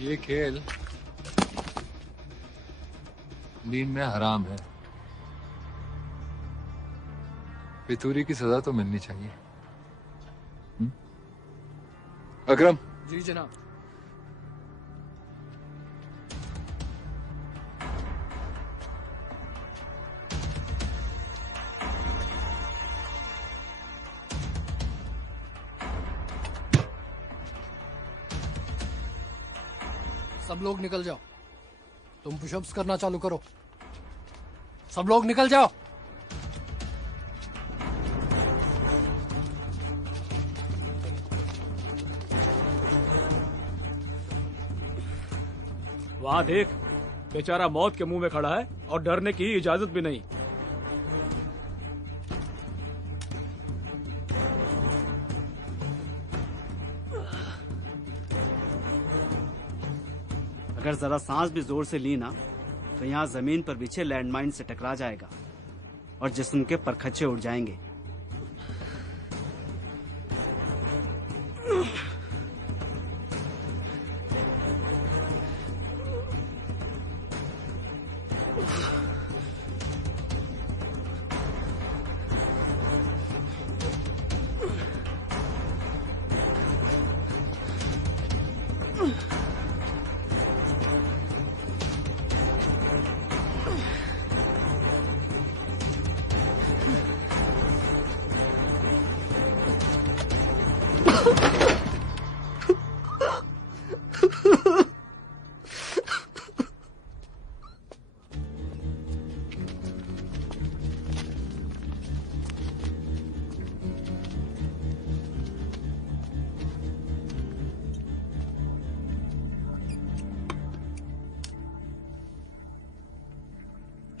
ये खेल दीन में हराम है। फितूरी की सजा तो मिलनी चाहिए। अकरम। जी जनाब। सब लोग निकल जाओ। तुम पुशअप्स करना चालू करो। सब लोग निकल जाओ। वहां देख, बेचारा मौत के मुंह में खड़ा है और डरने की इजाजत भी नहीं। अगर जरा सांस भी जोर से ली ना तो यहाँ जमीन पर बिछे लैंडमाइन से टकरा जाएगा और जिस्म के परखच्चे उड़ जाएंगे।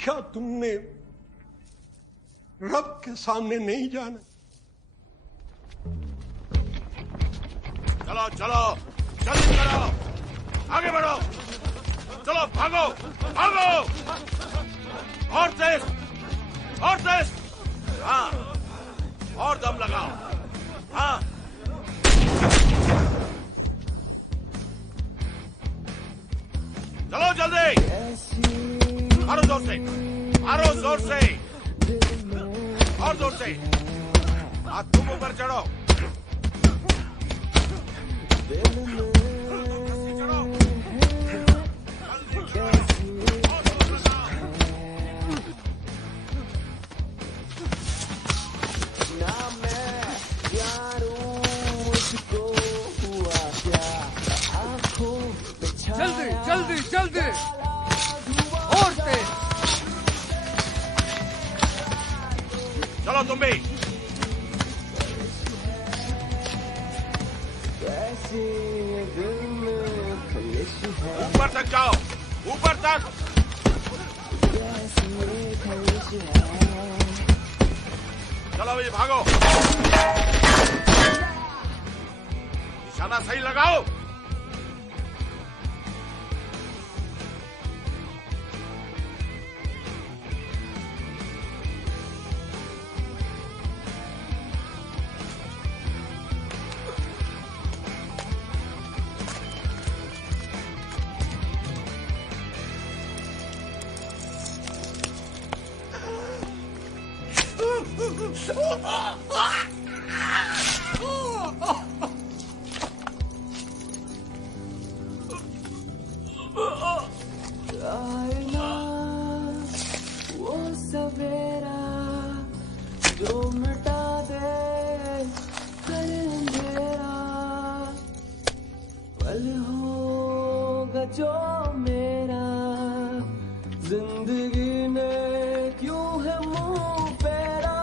क्या तुमने रब के सामने नहीं जाना? चलो चलो जल्दी करो, आगे बढ़ो, चलो भागो भागो, और तेज, और तेज, हाँ, और दम लगाओ, हाँ, चलो जल्दी, मारो जोर से, मारो जोर से, और जोर से, हाथ तुम ऊपर चढ़ो, जल्दी जल्दी जल्दी और तेज। चलो तुम भी, ऊपर तक जाओ, ऊपर तक, चलो भाई भागो, निशाना सही लगाओ, वो सवेरा जो मिटा दे कर अंधेरा, पल होगा जो मेरा, जिंदगी ने क्यों है मुंह फेरा।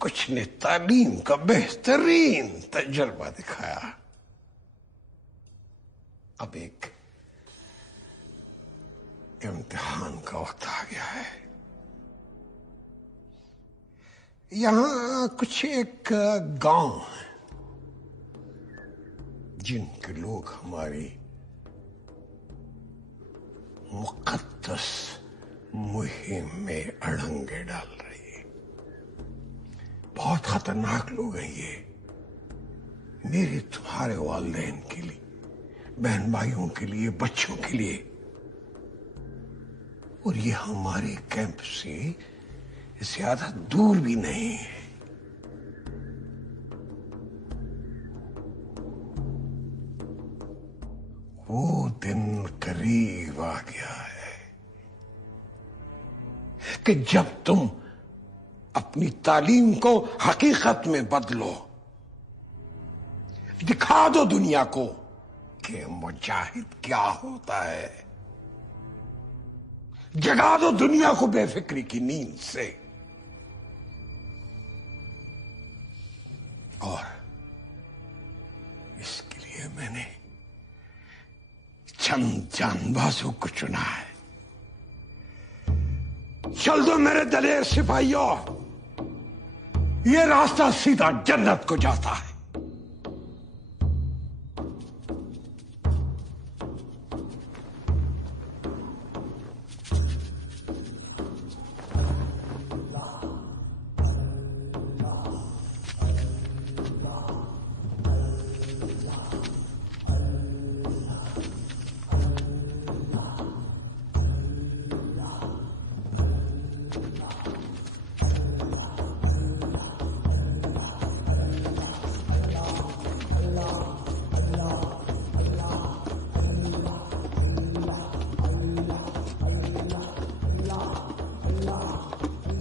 कुछ ने तालीम का बेहतरीन तजर्बा दिखाया। अब एक इम्तिहान का वक्त आ गया है। यहां कुछ एक गांव है जिनके लोग हमारी मुकद्दस मुहिम में अड़ंगे डाल रहे हैं। बहुत खतरनाक लोग हैं ये, मेरे तुम्हारे वालिदैन के लिए, बहन भाइयों के लिए, बच्चों के लिए। और ये हमारे कैंप से ज्यादा दूर भी नहीं है। वो दिन करीब आ गया है कि जब तुम अपनी तालीम को हकीकत में बदलो, दिखा दो दुनिया को कि मुजाहिद क्या होता है, जगा दो दुनिया को बेफिक्री की नींद से। और इसके लिए मैंने चंद जानबाजों को चुना है। चल दो मेरे दलेर सिपाहियों, ये रास्ता सीधा जन्नत को जाता है।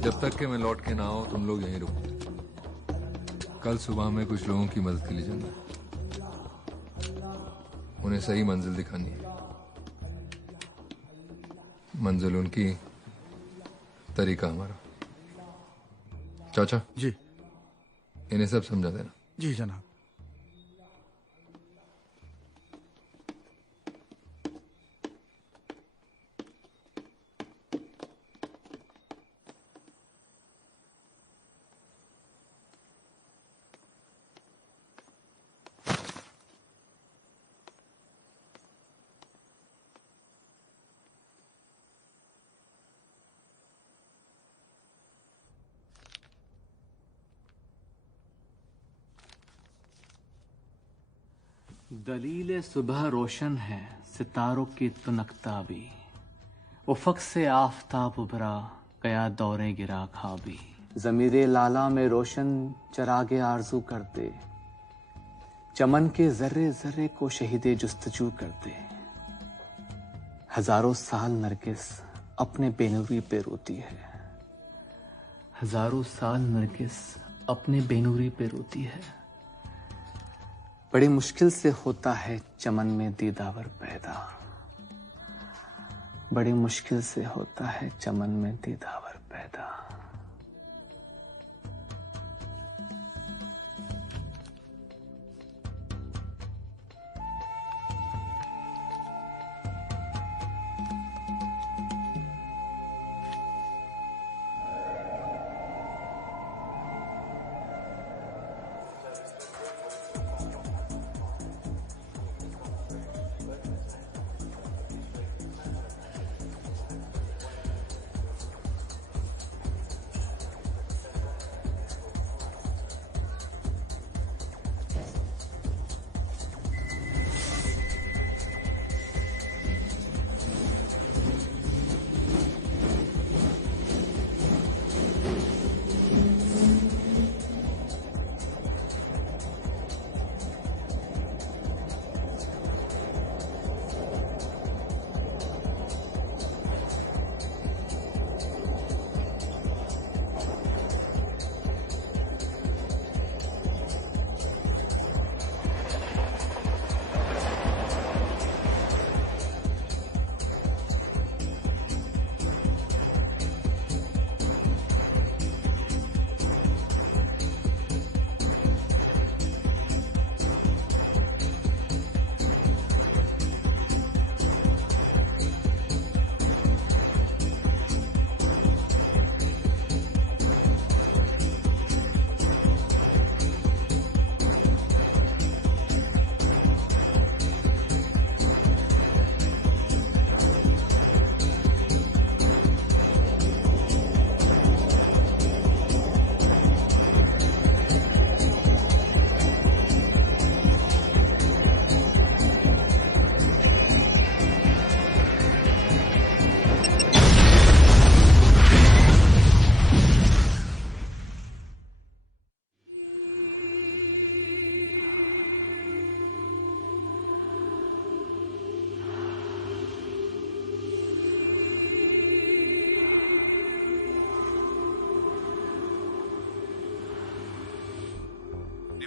जब तक कि मैं लौट के ना आऊं तुम लोग यहीं रुको। कल सुबह में कुछ लोगों की मदद के लिए जाना है, उन्हें सही मंजिल दिखानी है। मंजिल उनकी, तरीका हमारा। चाचा जी, इन्हें सब समझा देना। जी जनाब। दलील सुबह रोशन है, सितारों की तुनकता भी। उफक से आफताब उभरा, गया दौरे गिरा खाबी। ज़मीरे लाला में रोशन चरागे आरजू करते, चमन के जर्रे जर्रे को शहीदे जुस्तजू करते। हजारों साल नरगिस अपने बेनूरी पे रोती है, हजारों साल नरगिस अपने बेनूरी पे रोती है। बड़ी मुश्किल से होता है चमन में दीदावर पैदा, बड़ी मुश्किल से होता है चमन में दीदावर पैदा।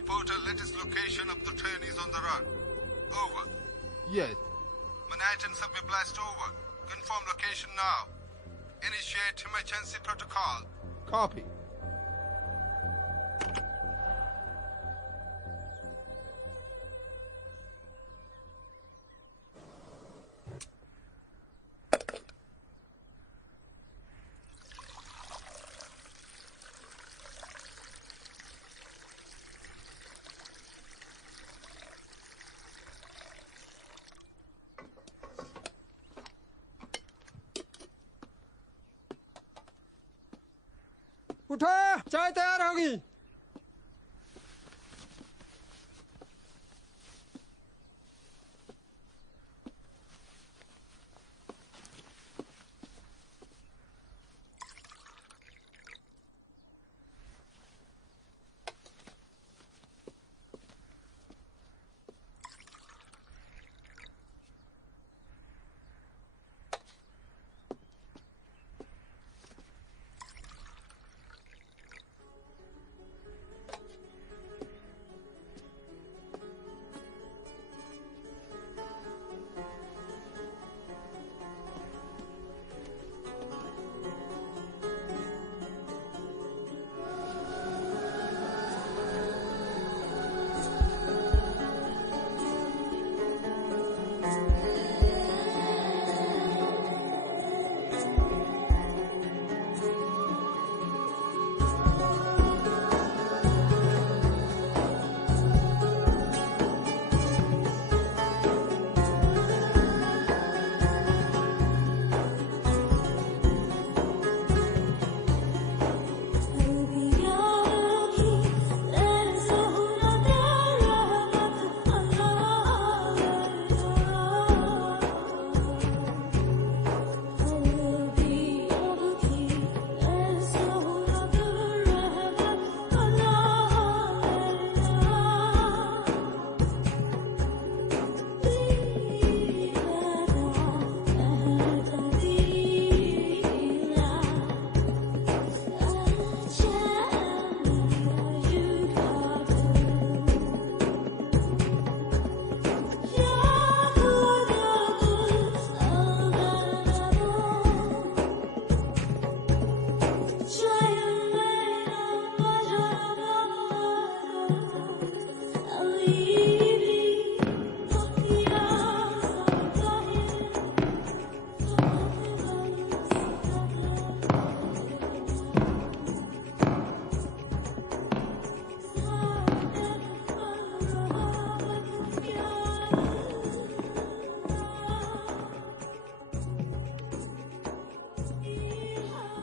Porter, latest location of the train is on the run. Over. Yes. Manhattan subway blast over. Confirm location now. Initiate emergency protocol. Copy. उठो, चाय तैयार होगी।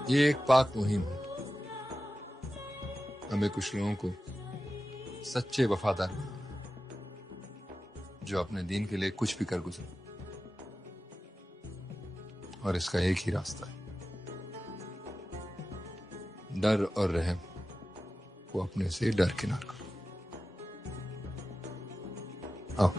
ये एक पाक मुहिम है। हमें कुछ लोगों को सच्चे वफादार बनाना है, जो अपने दीन के लिए कुछ भी कर गुजरे। और इसका एक ही रास्ता है, डर और रहम को अपने से दरकिनार करो। आओ।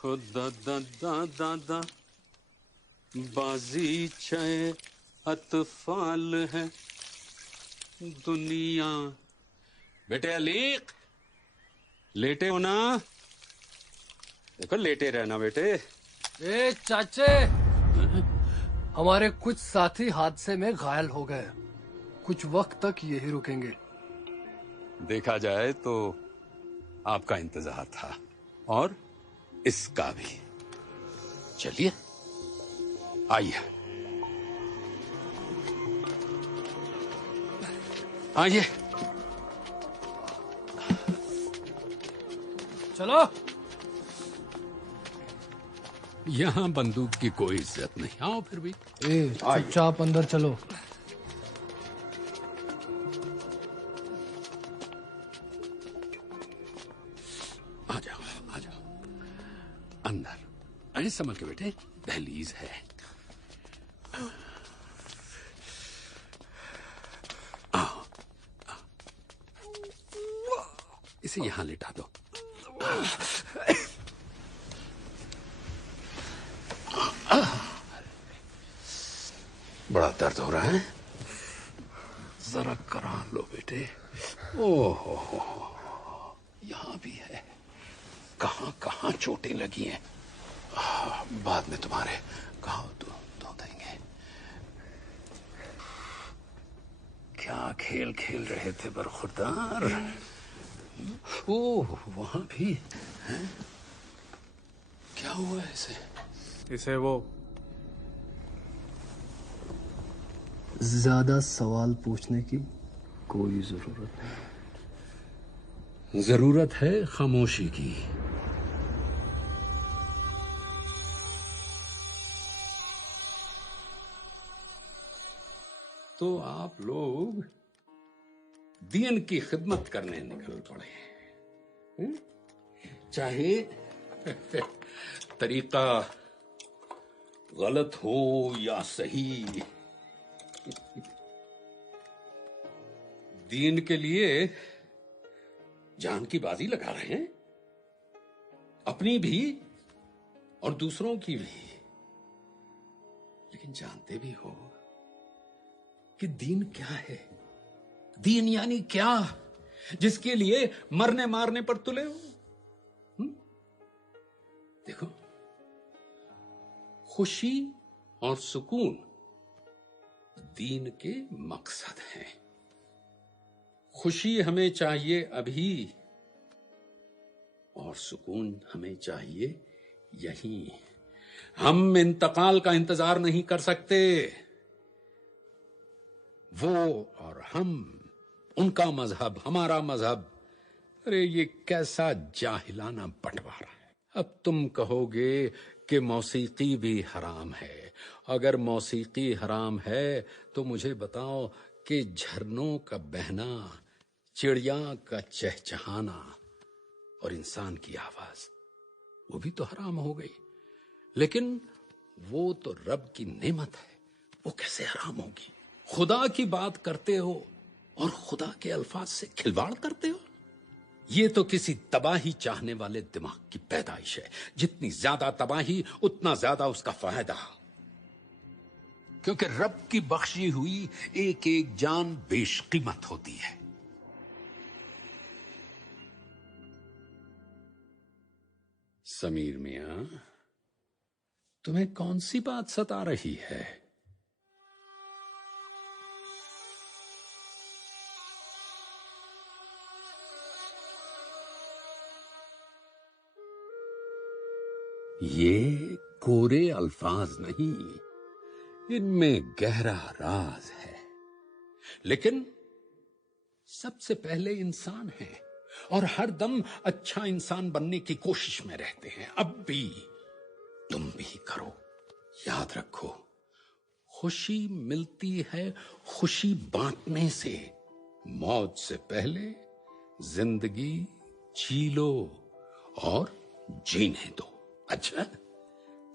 खुदा दा दा दा दा बाजी चाहे अतफाल है दुनिया। बेटे अलीक, लेटे हो ना? देखो लेटे रहना बेटे। ए चाचे, हमारे कुछ साथी हादसे में घायल हो गए, कुछ वक्त तक यही रुकेंगे। देखा जाए तो आपका इंतजार था और इसका भी। चलिए आइए आइए। चलो। यहाँ बंदूक की कोई इज्जत नहीं। आओ फिर भी। चुपचाप अंदर चलो। आ जाओ आ जाओ अंदर। अरे समझ के बेटे, दहलीज है। आओ इसे यहां लिटा दो। बड़ा दर्द हो रहा है? जरा करा लो बेटे। ओहो यहां भी है। कहां कहां चोटें लगी हैं। बाद में तुम्हारे घाव धो देंगे। क्या खेल खेल रहे थे बरखुरदार। ओह वहां भी है? क्या हुआ इसे वो ज्यादा सवाल पूछने की कोई जरूरत नहीं। जरूरत है खामोशी की। तो आप लोग दीन की खिदमत करने निकल पड़े। चाहे तरीका गलत हो या सही, दीन के लिए जान की बाजी लगा रहे हैं, अपनी भी और दूसरों की भी। लेकिन जानते भी हो कि दीन क्या है? दीन यानी क्या जिसके लिए मरने मारने पर तुले हो। देखो, खुशी और सुकून दीन के मकसद हैं। खुशी हमें चाहिए अभी और सुकून हमें चाहिए यहीं। हम इंतकाल का इंतजार नहीं कर सकते। वो और हम, उनका मजहब हमारा मजहब। अरे ये कैसा जाहिलाना बंटवारा है। अब तुम कहोगे कि मौसीकी भी हराम है। अगर मौसीकी हराम है तो मुझे बताओ कि झरनों का बहना, चिड़िया का चहचहाना और इंसान की आवाज, वो भी तो हराम हो गई। लेकिन वो तो रब की नेमत है, वो कैसे हराम होगी? खुदा की बात करते हो और खुदा के अल्फाज से खिलवाड़ करते हो। ये तो किसी तबाही चाहने वाले दिमाग की पैदाइश है। जितनी ज्यादा तबाही उतना ज्यादा उसका फायदा, क्योंकि रब की बख्शी हुई एक एक जान बेशकीमत होती है। समीर मियां, तुम्हें कौन सी बात सता रही है? ये कोरे अल्फाज नहीं, इनमें गहरा राज है। लेकिन सबसे पहले इंसान है और हर दम अच्छा इंसान बनने की कोशिश में रहते हैं। अब भी तुम भी करो। याद रखो, खुशी मिलती है खुशी बांटने से। मौत से पहले जिंदगी जी लो और जीने दो। अच्छा,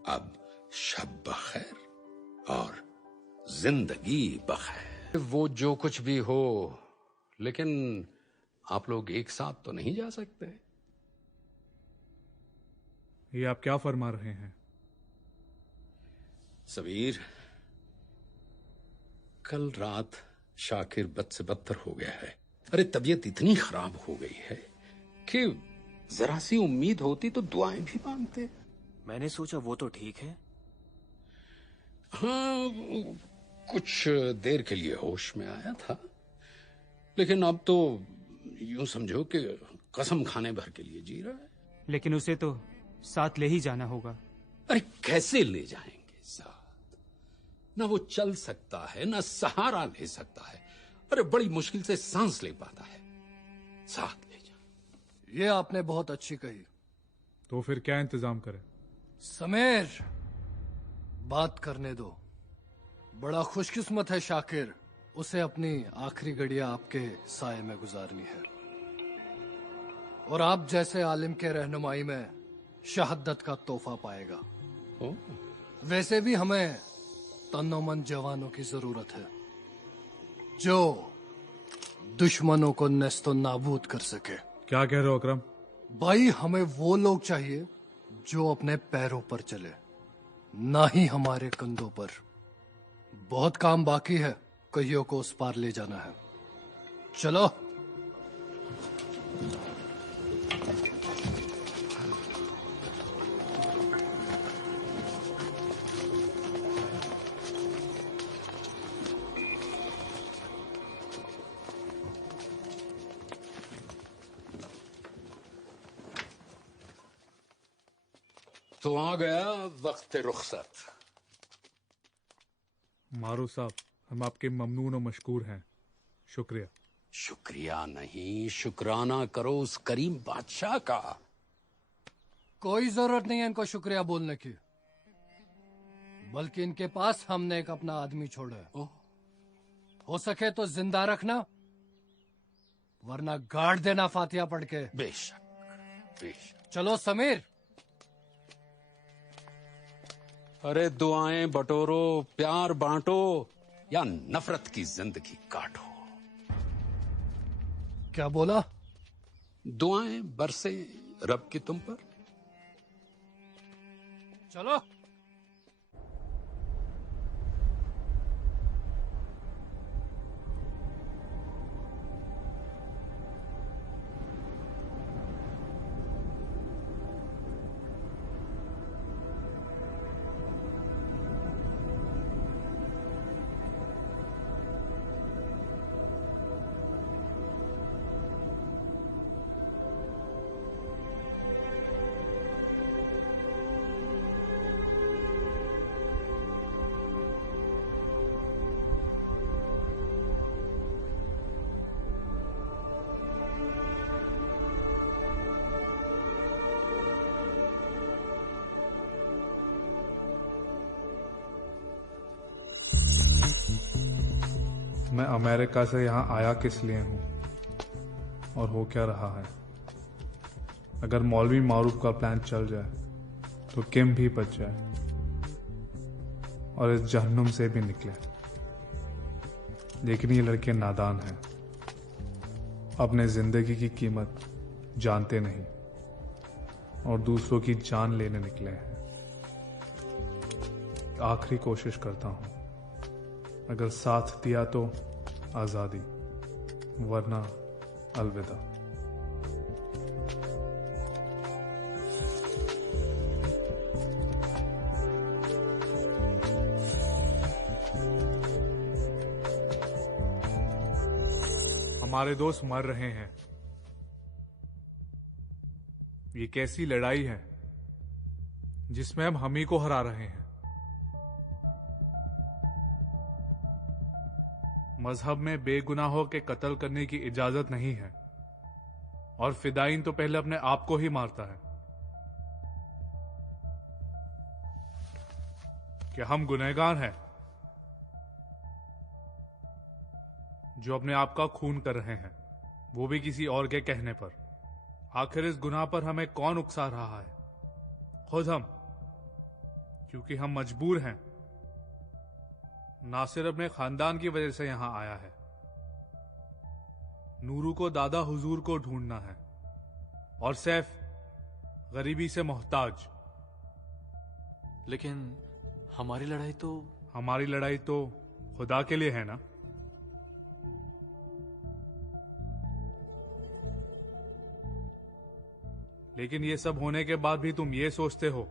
अब शब बखैर और जिंदगी बखैर। वो जो कुछ भी हो, लेकिन आप लोग एक साथ तो नहीं जा सकते। ये आप क्या फरमा रहे हैं? सबीर, कल रात शाकिर बद से बदतर हो गया है। अरे तबीयत इतनी खराब हो गई है कि जरा सी उम्मीद होती तो दुआएं भी मांगते। मैंने सोचा वो तो ठीक है। हाँ, कुछ देर के लिए होश में आया था, लेकिन अब तो यूं समझो कि कसम खाने भर के लिए जी रहा है। लेकिन उसे तो साथ ले ही जाना होगा। अरे कैसे ले जाएंगे साथ? ना वो चल सकता है, ना सहारा ले सकता है। अरे बड़ी मुश्किल से सांस ले पाता है। साथ ले जा। ये आपने बहुत अच्छी कही। तो फिर क्या इंतजाम करें? समीर, बात करने दो। बड़ा खुशकिस्मत है शाकिर, उसे अपनी आखिरी घड़ियां आपके साए में गुजारनी है, और आप जैसे आलिम के रहनुमाई में शहादत का तोहफा पाएगा। वैसे भी हमें तन्नोमन जवानों की जरूरत है जो दुश्मनों को नेस्तो नाबूद कर सके। क्या कह रहे हो अकरम? भाई, हमें वो लोग चाहिए जो अपने पैरों पर चले, ना ही हमारे कंधों पर। बहुत काम बाकी है, कहियों को उस पार ले जाना है। चलो। तो आ गया वक्त रुखसत। मारू साहब, हम आपके ममनून और मशकूर हैं। शुक्रिया। शुक्रिया नहीं, शुक्राना करो उस करीम बादशाह का। कोई जरूरत नहीं है इनको शुक्रिया बोलने की, बल्कि इनके पास हमने एक अपना आदमी छोड़ा है। हो सके तो जिंदा रखना, वरना गाड़ देना फातिहा पढ़ के। बेशक बेशक। चलो समीर। अरे दुआएं बटोरो, प्यार बांटो, या नफरत की जिंदगी काटो। क्या बोला? दुआएं बरसे रब की तुम पर। चलो। मैं अमेरिका से यहाँ आया किस लिए हूँ और हो क्या रहा है? अगर मौलवी मारूफ का प्लान चल जाए तो किम भी बच जाए और इस जहन्नुम से भी निकले। लेकिन ये लड़के नादान हैं, अपने जिंदगी की कीमत जानते नहीं और दूसरों की जान लेने निकले हैं। आखिरी कोशिश करता हूं, अगर साथ दिया तो आजादी, वरना अलविदा। हमारे दोस्त मर रहे हैं। ये कैसी लड़ाई है जिसमें हम ही को हरा रहे हैं? मजहब में बेगुनाहों के कत्ल करने की इजाजत नहीं है और फिदाइन तो पहले अपने आप को ही मारता है। क्या हम गुनहगार हैं जो अपने आप का खून कर रहे हैं, वो भी किसी और के कहने पर? आखिर इस गुनाह पर हमें कौन उकसा रहा है? खुद हम, क्योंकि हम मजबूर हैं। नासिर अपने खानदान की वजह से यहां आया है। नूरू को दादा हुजूर को ढूंढना है और सैफ गरीबी से मोहताज। लेकिन हमारी लड़ाई तो खुदा के लिए है ना। लेकिन ये सब होने के बाद भी तुम ये सोचते हो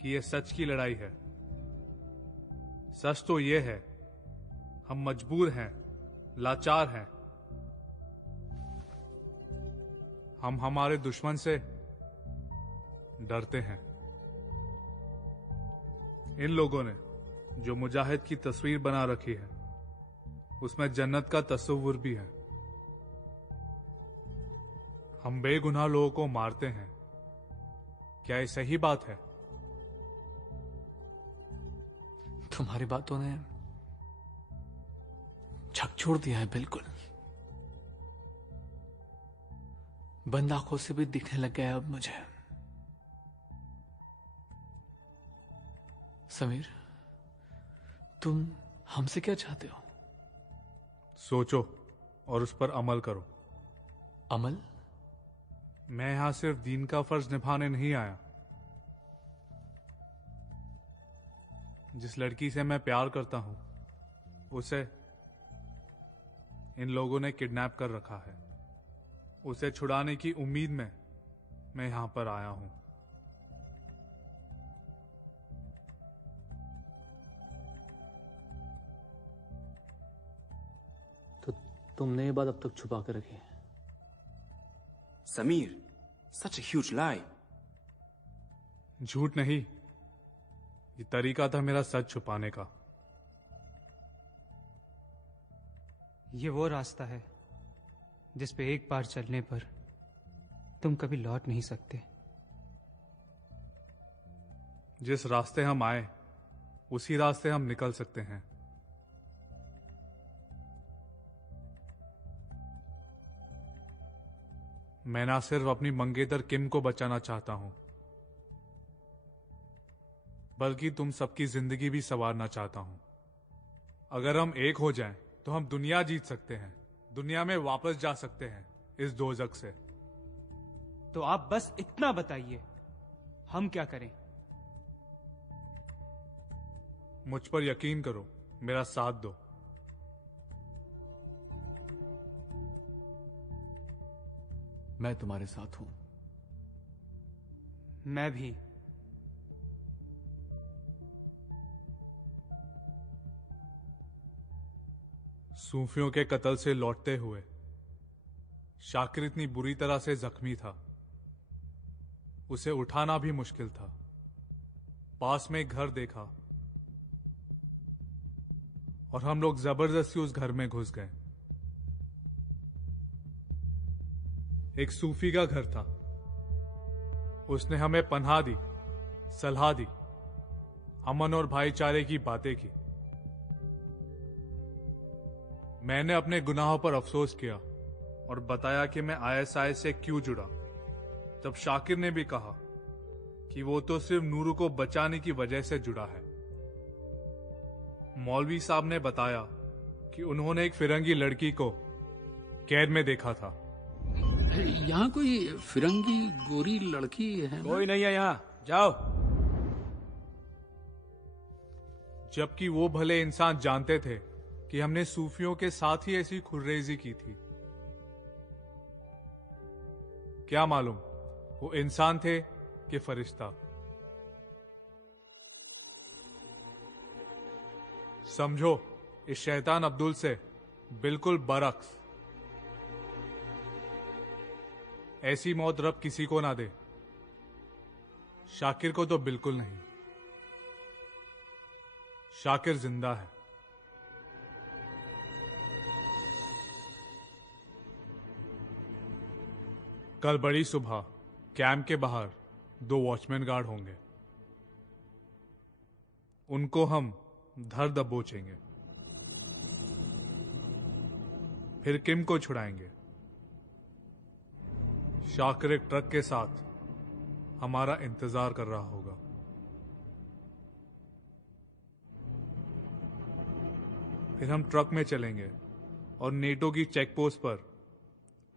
कि ये सच की लड़ाई है। सच तो ये है, हम मजबूर हैं, लाचार हैं। हम हमारे दुश्मन से डरते हैं। इन लोगों ने जो मुजाहिद की तस्वीर बना रखी है, उसमें जन्नत का तस्वुर भी है। हम बेगुनाह लोगों को मारते हैं। क्या ये सही बात है? तुम्हारी बातों ने झकझोर दिया है बिल्कुल। बंद आंखों से भी दिखने लग गया अब मुझे। समीर, तुम हमसे क्या चाहते हो? सोचो और उस पर अमल करो। अमल? मैं यहां सिर्फ दीन का फर्ज निभाने नहीं आया। जिस लड़की से मैं प्यार करता हूं, उसे इन लोगों ने किडनैप कर रखा है। उसे छुड़ाने की उम्मीद में मैं यहां पर आया हूं। तो तुमने ये बात अब तक छुपा कर रखी है? Sameer, such a huge lie. झूठ नहीं, ये तरीका था मेरा सच छुपाने का। ये वो रास्ता है जिस पे एक बार चलने पर तुम कभी लौट नहीं सकते। जिस रास्ते हम आए, उसी रास्ते हम निकल सकते हैं। मैं ना सिर्फ अपनी मंगेतर किम को बचाना चाहता हूं, बल्कि तुम सबकी जिंदगी भी संवारना चाहता हूं। अगर हम एक हो जाएं, तो हम दुनिया जीत सकते हैं, दुनिया में वापस जा सकते हैं इस दोजख से। तो आप बस इतना बताइए, हम क्या करें? मुझ पर यकीन करो, मेरा साथ दो। मैं तुम्हारे साथ हूं। मैं भी। सूफियों के कत्ल से लौटते हुए शाकिर इतनी बुरी तरह से जख्मी था, उसे उठाना भी मुश्किल था। पास में एक घर देखा और हम लोग जबरदस्ती उस घर में घुस गए। एक सूफी का घर था। उसने हमें पनाह दी, सलाह दी, अमन और भाईचारे की बातें की। मैंने अपने गुनाहों पर अफसोस किया और बताया कि मैं ISI से क्यों जुड़ा। तब शाकिर ने भी कहा कि वो तो सिर्फ नूरू को बचाने की वजह से जुड़ा है। मौलवी साहब ने बताया कि उन्होंने एक फिरंगी लड़की को कैद में देखा था। यहाँ कोई फिरंगी गोरी लड़की है ना? कोई नहीं है यहाँ, जाओ। जबकि वो भले इंसान जानते थे कि हमने सूफियों के साथ ही ऐसी खुर्रेजी की थी। क्या मालूम वो इंसान थे कि फरिश्ता। समझो, इस शैतान अब्दुल से बिल्कुल बरक्स। ऐसी मौत रब किसी को ना दे। शाकिर को तो बिल्कुल नहीं। शाकिर जिंदा है। कल बड़ी सुबह कैंप के बाहर 2 वॉचमैन गार्ड होंगे। उनको हम धर दबोचेंगे, फिर किम को छुड़ाएंगे। शाकिर एक ट्रक के साथ हमारा इंतजार कर रहा होगा। फिर हम ट्रक में चलेंगे और नेटो की चेक पोस्ट पर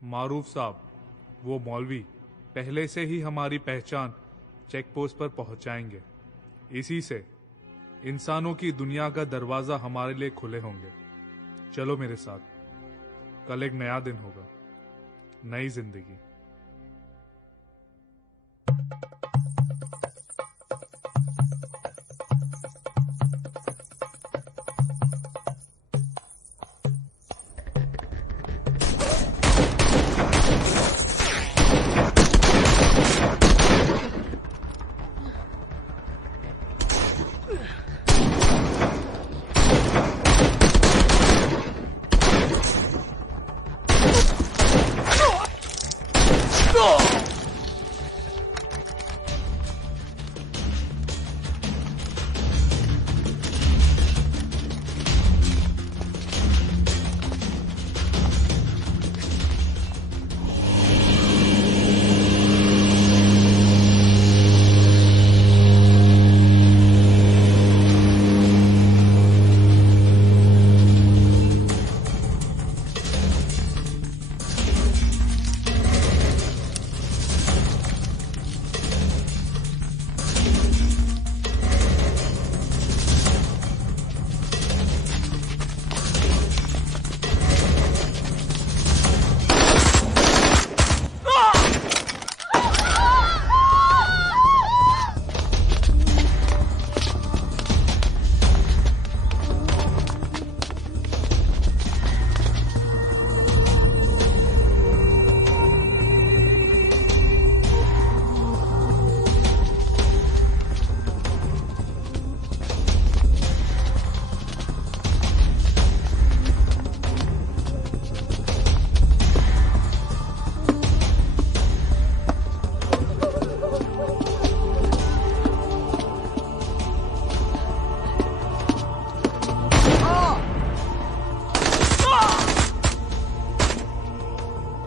मारूफ साहब, वो मौलवी, पहले से ही हमारी पहचान चेक पोस्ट पर पहुंचाएंगे। इसी से इंसानों की दुनिया का दरवाजा हमारे लिए खुले होंगे। चलो मेरे साथ, कल एक नया दिन होगा, नई जिंदगी।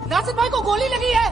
नासिर भाई को गोली लगी है।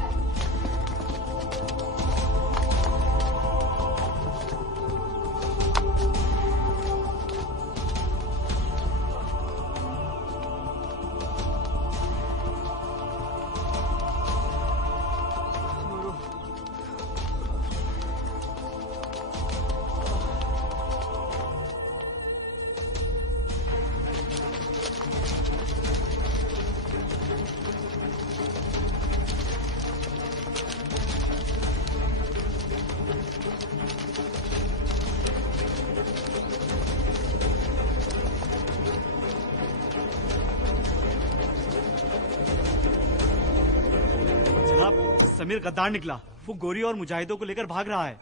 समीर गद्दार निकला। वो गोरी और मुजाहिदों को लेकर भाग रहा है।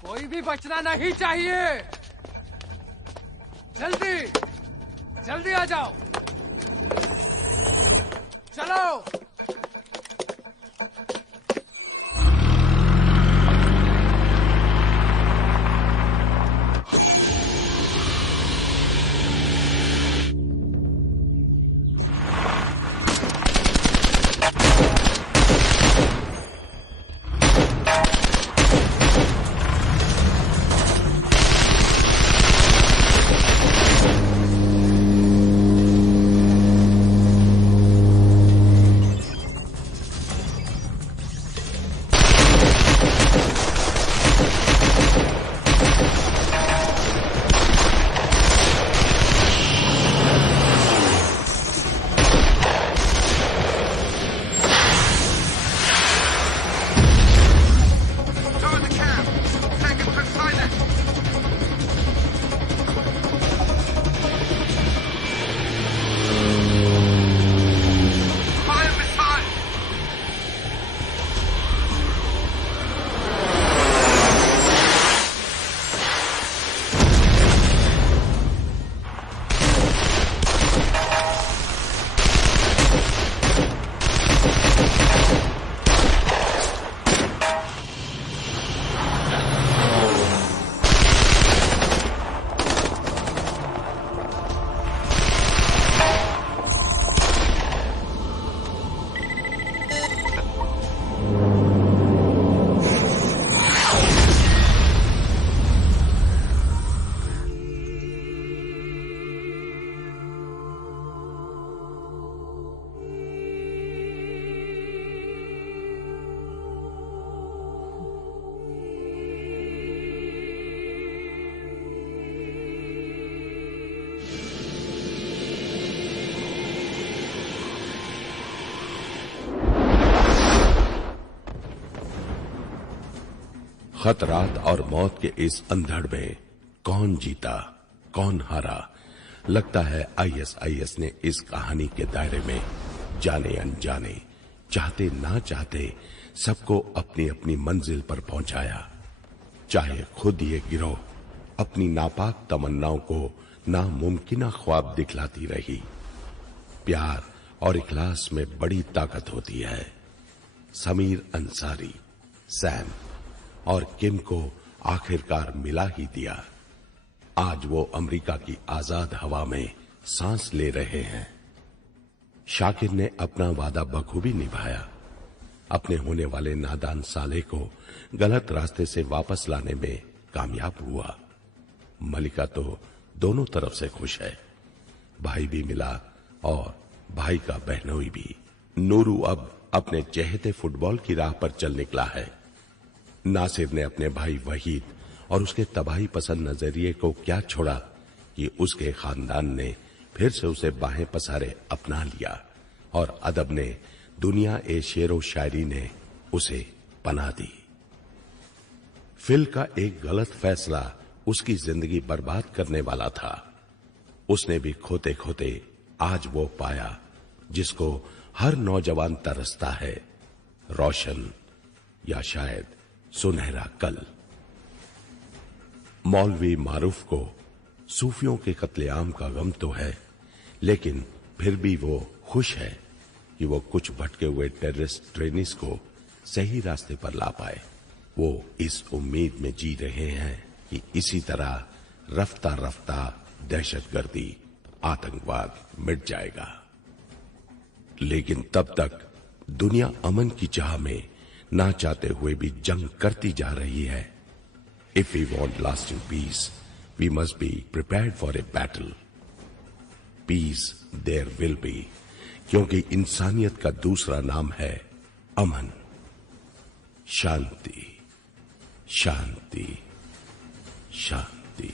कोई भी बचना नहीं चाहिए। जल्दी जल्दी आ जाओ, चलो। खतरात और मौत के इस अंधड़ में कौन जीता कौन हारा, लगता है आईएसआईएस ने इस कहानी के दायरे में जाने अनजाने, चाहते ना चाहते सबको अपनी अपनी मंजिल पर पहुंचाया। चाहे खुद ये गिरोह अपनी नापाक तमन्नाओं को नामुमकिन ख्वाब दिखलाती रही। प्यार और इखलास में बड़ी ताकत होती है। समीर अंसारी, सैम और किम को आखिरकार मिला ही दिया। आज वो अमेरिका की आजाद हवा में सांस ले रहे हैं। शाकिर ने अपना वादा बखूबी निभाया। अपने होने वाले नादान साले को गलत रास्ते से वापस लाने में कामयाब हुआ। मलिका तो दोनों तरफ से खुश है। भाई भी मिला और भाई का बहनोई भी। नूरू अब अपने चहेते फुटबॉल की राह पर चल निकला है। नासिर ने अपने भाई वहीद और उसके तबाही पसंद नजरिए को क्या छोड़ा कि उसके खानदान ने फिर से उसे बाहें पसारे अपना लिया और अदब ने, दुनिया ए शेरो शायरी ने उसे पनाह दी। फिल का एक गलत फैसला उसकी जिंदगी बर्बाद करने वाला था। उसने भी खोते खोते आज वो पाया जिसको हर नौजवान तरसता है, रोशन या शायद सुनहरा कल। मौलवी मारूफ को सूफियों के कत्लेआम का गम तो है, लेकिन फिर भी वो खुश है कि वो कुछ भटके हुए टेररिस्ट ट्रेनिस को सही रास्ते पर ला पाए। वो इस उम्मीद में जी रहे हैं कि इसी तरह रफ्ता रफ्ता दहशतगर्दी, आतंकवाद मिट जाएगा। लेकिन तब तक दुनिया अमन की चाह में ना चाहते हुए भी जंग करती जा रही है। If we want lasting peace, we must be prepared for a battle. Peace there will be, क्योंकि इंसानियत का दूसरा नाम है अमन। शांति, शांति, शांति।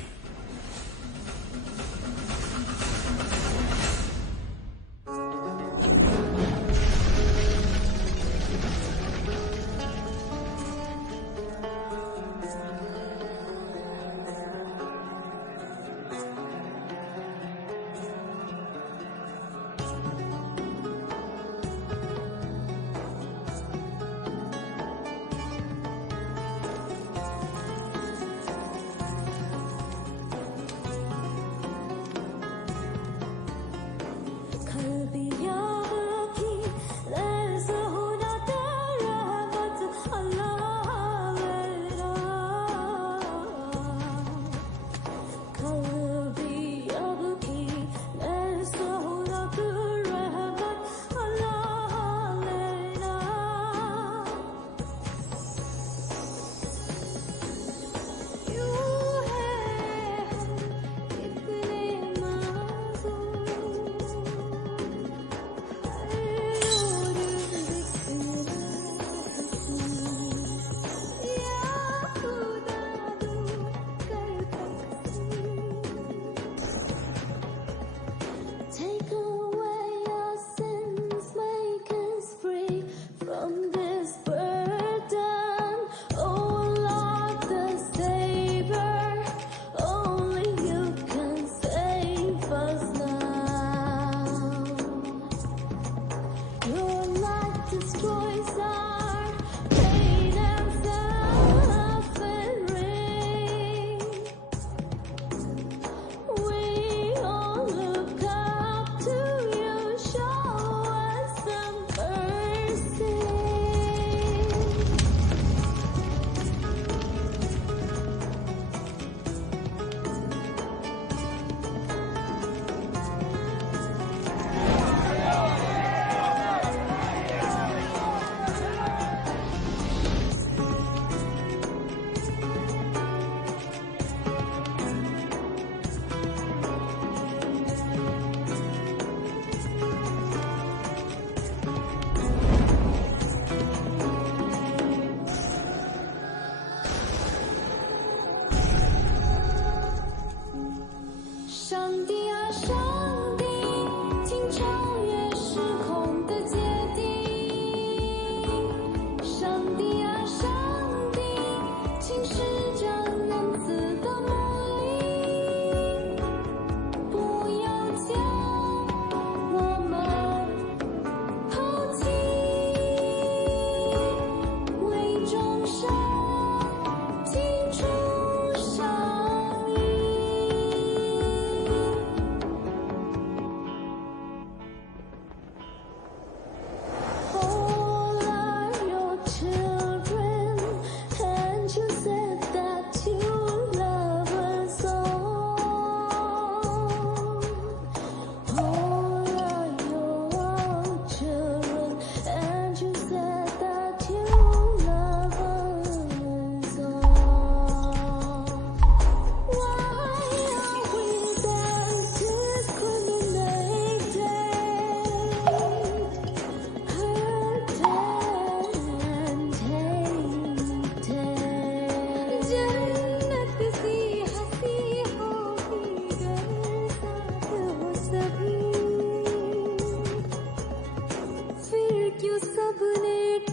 क्यों सबने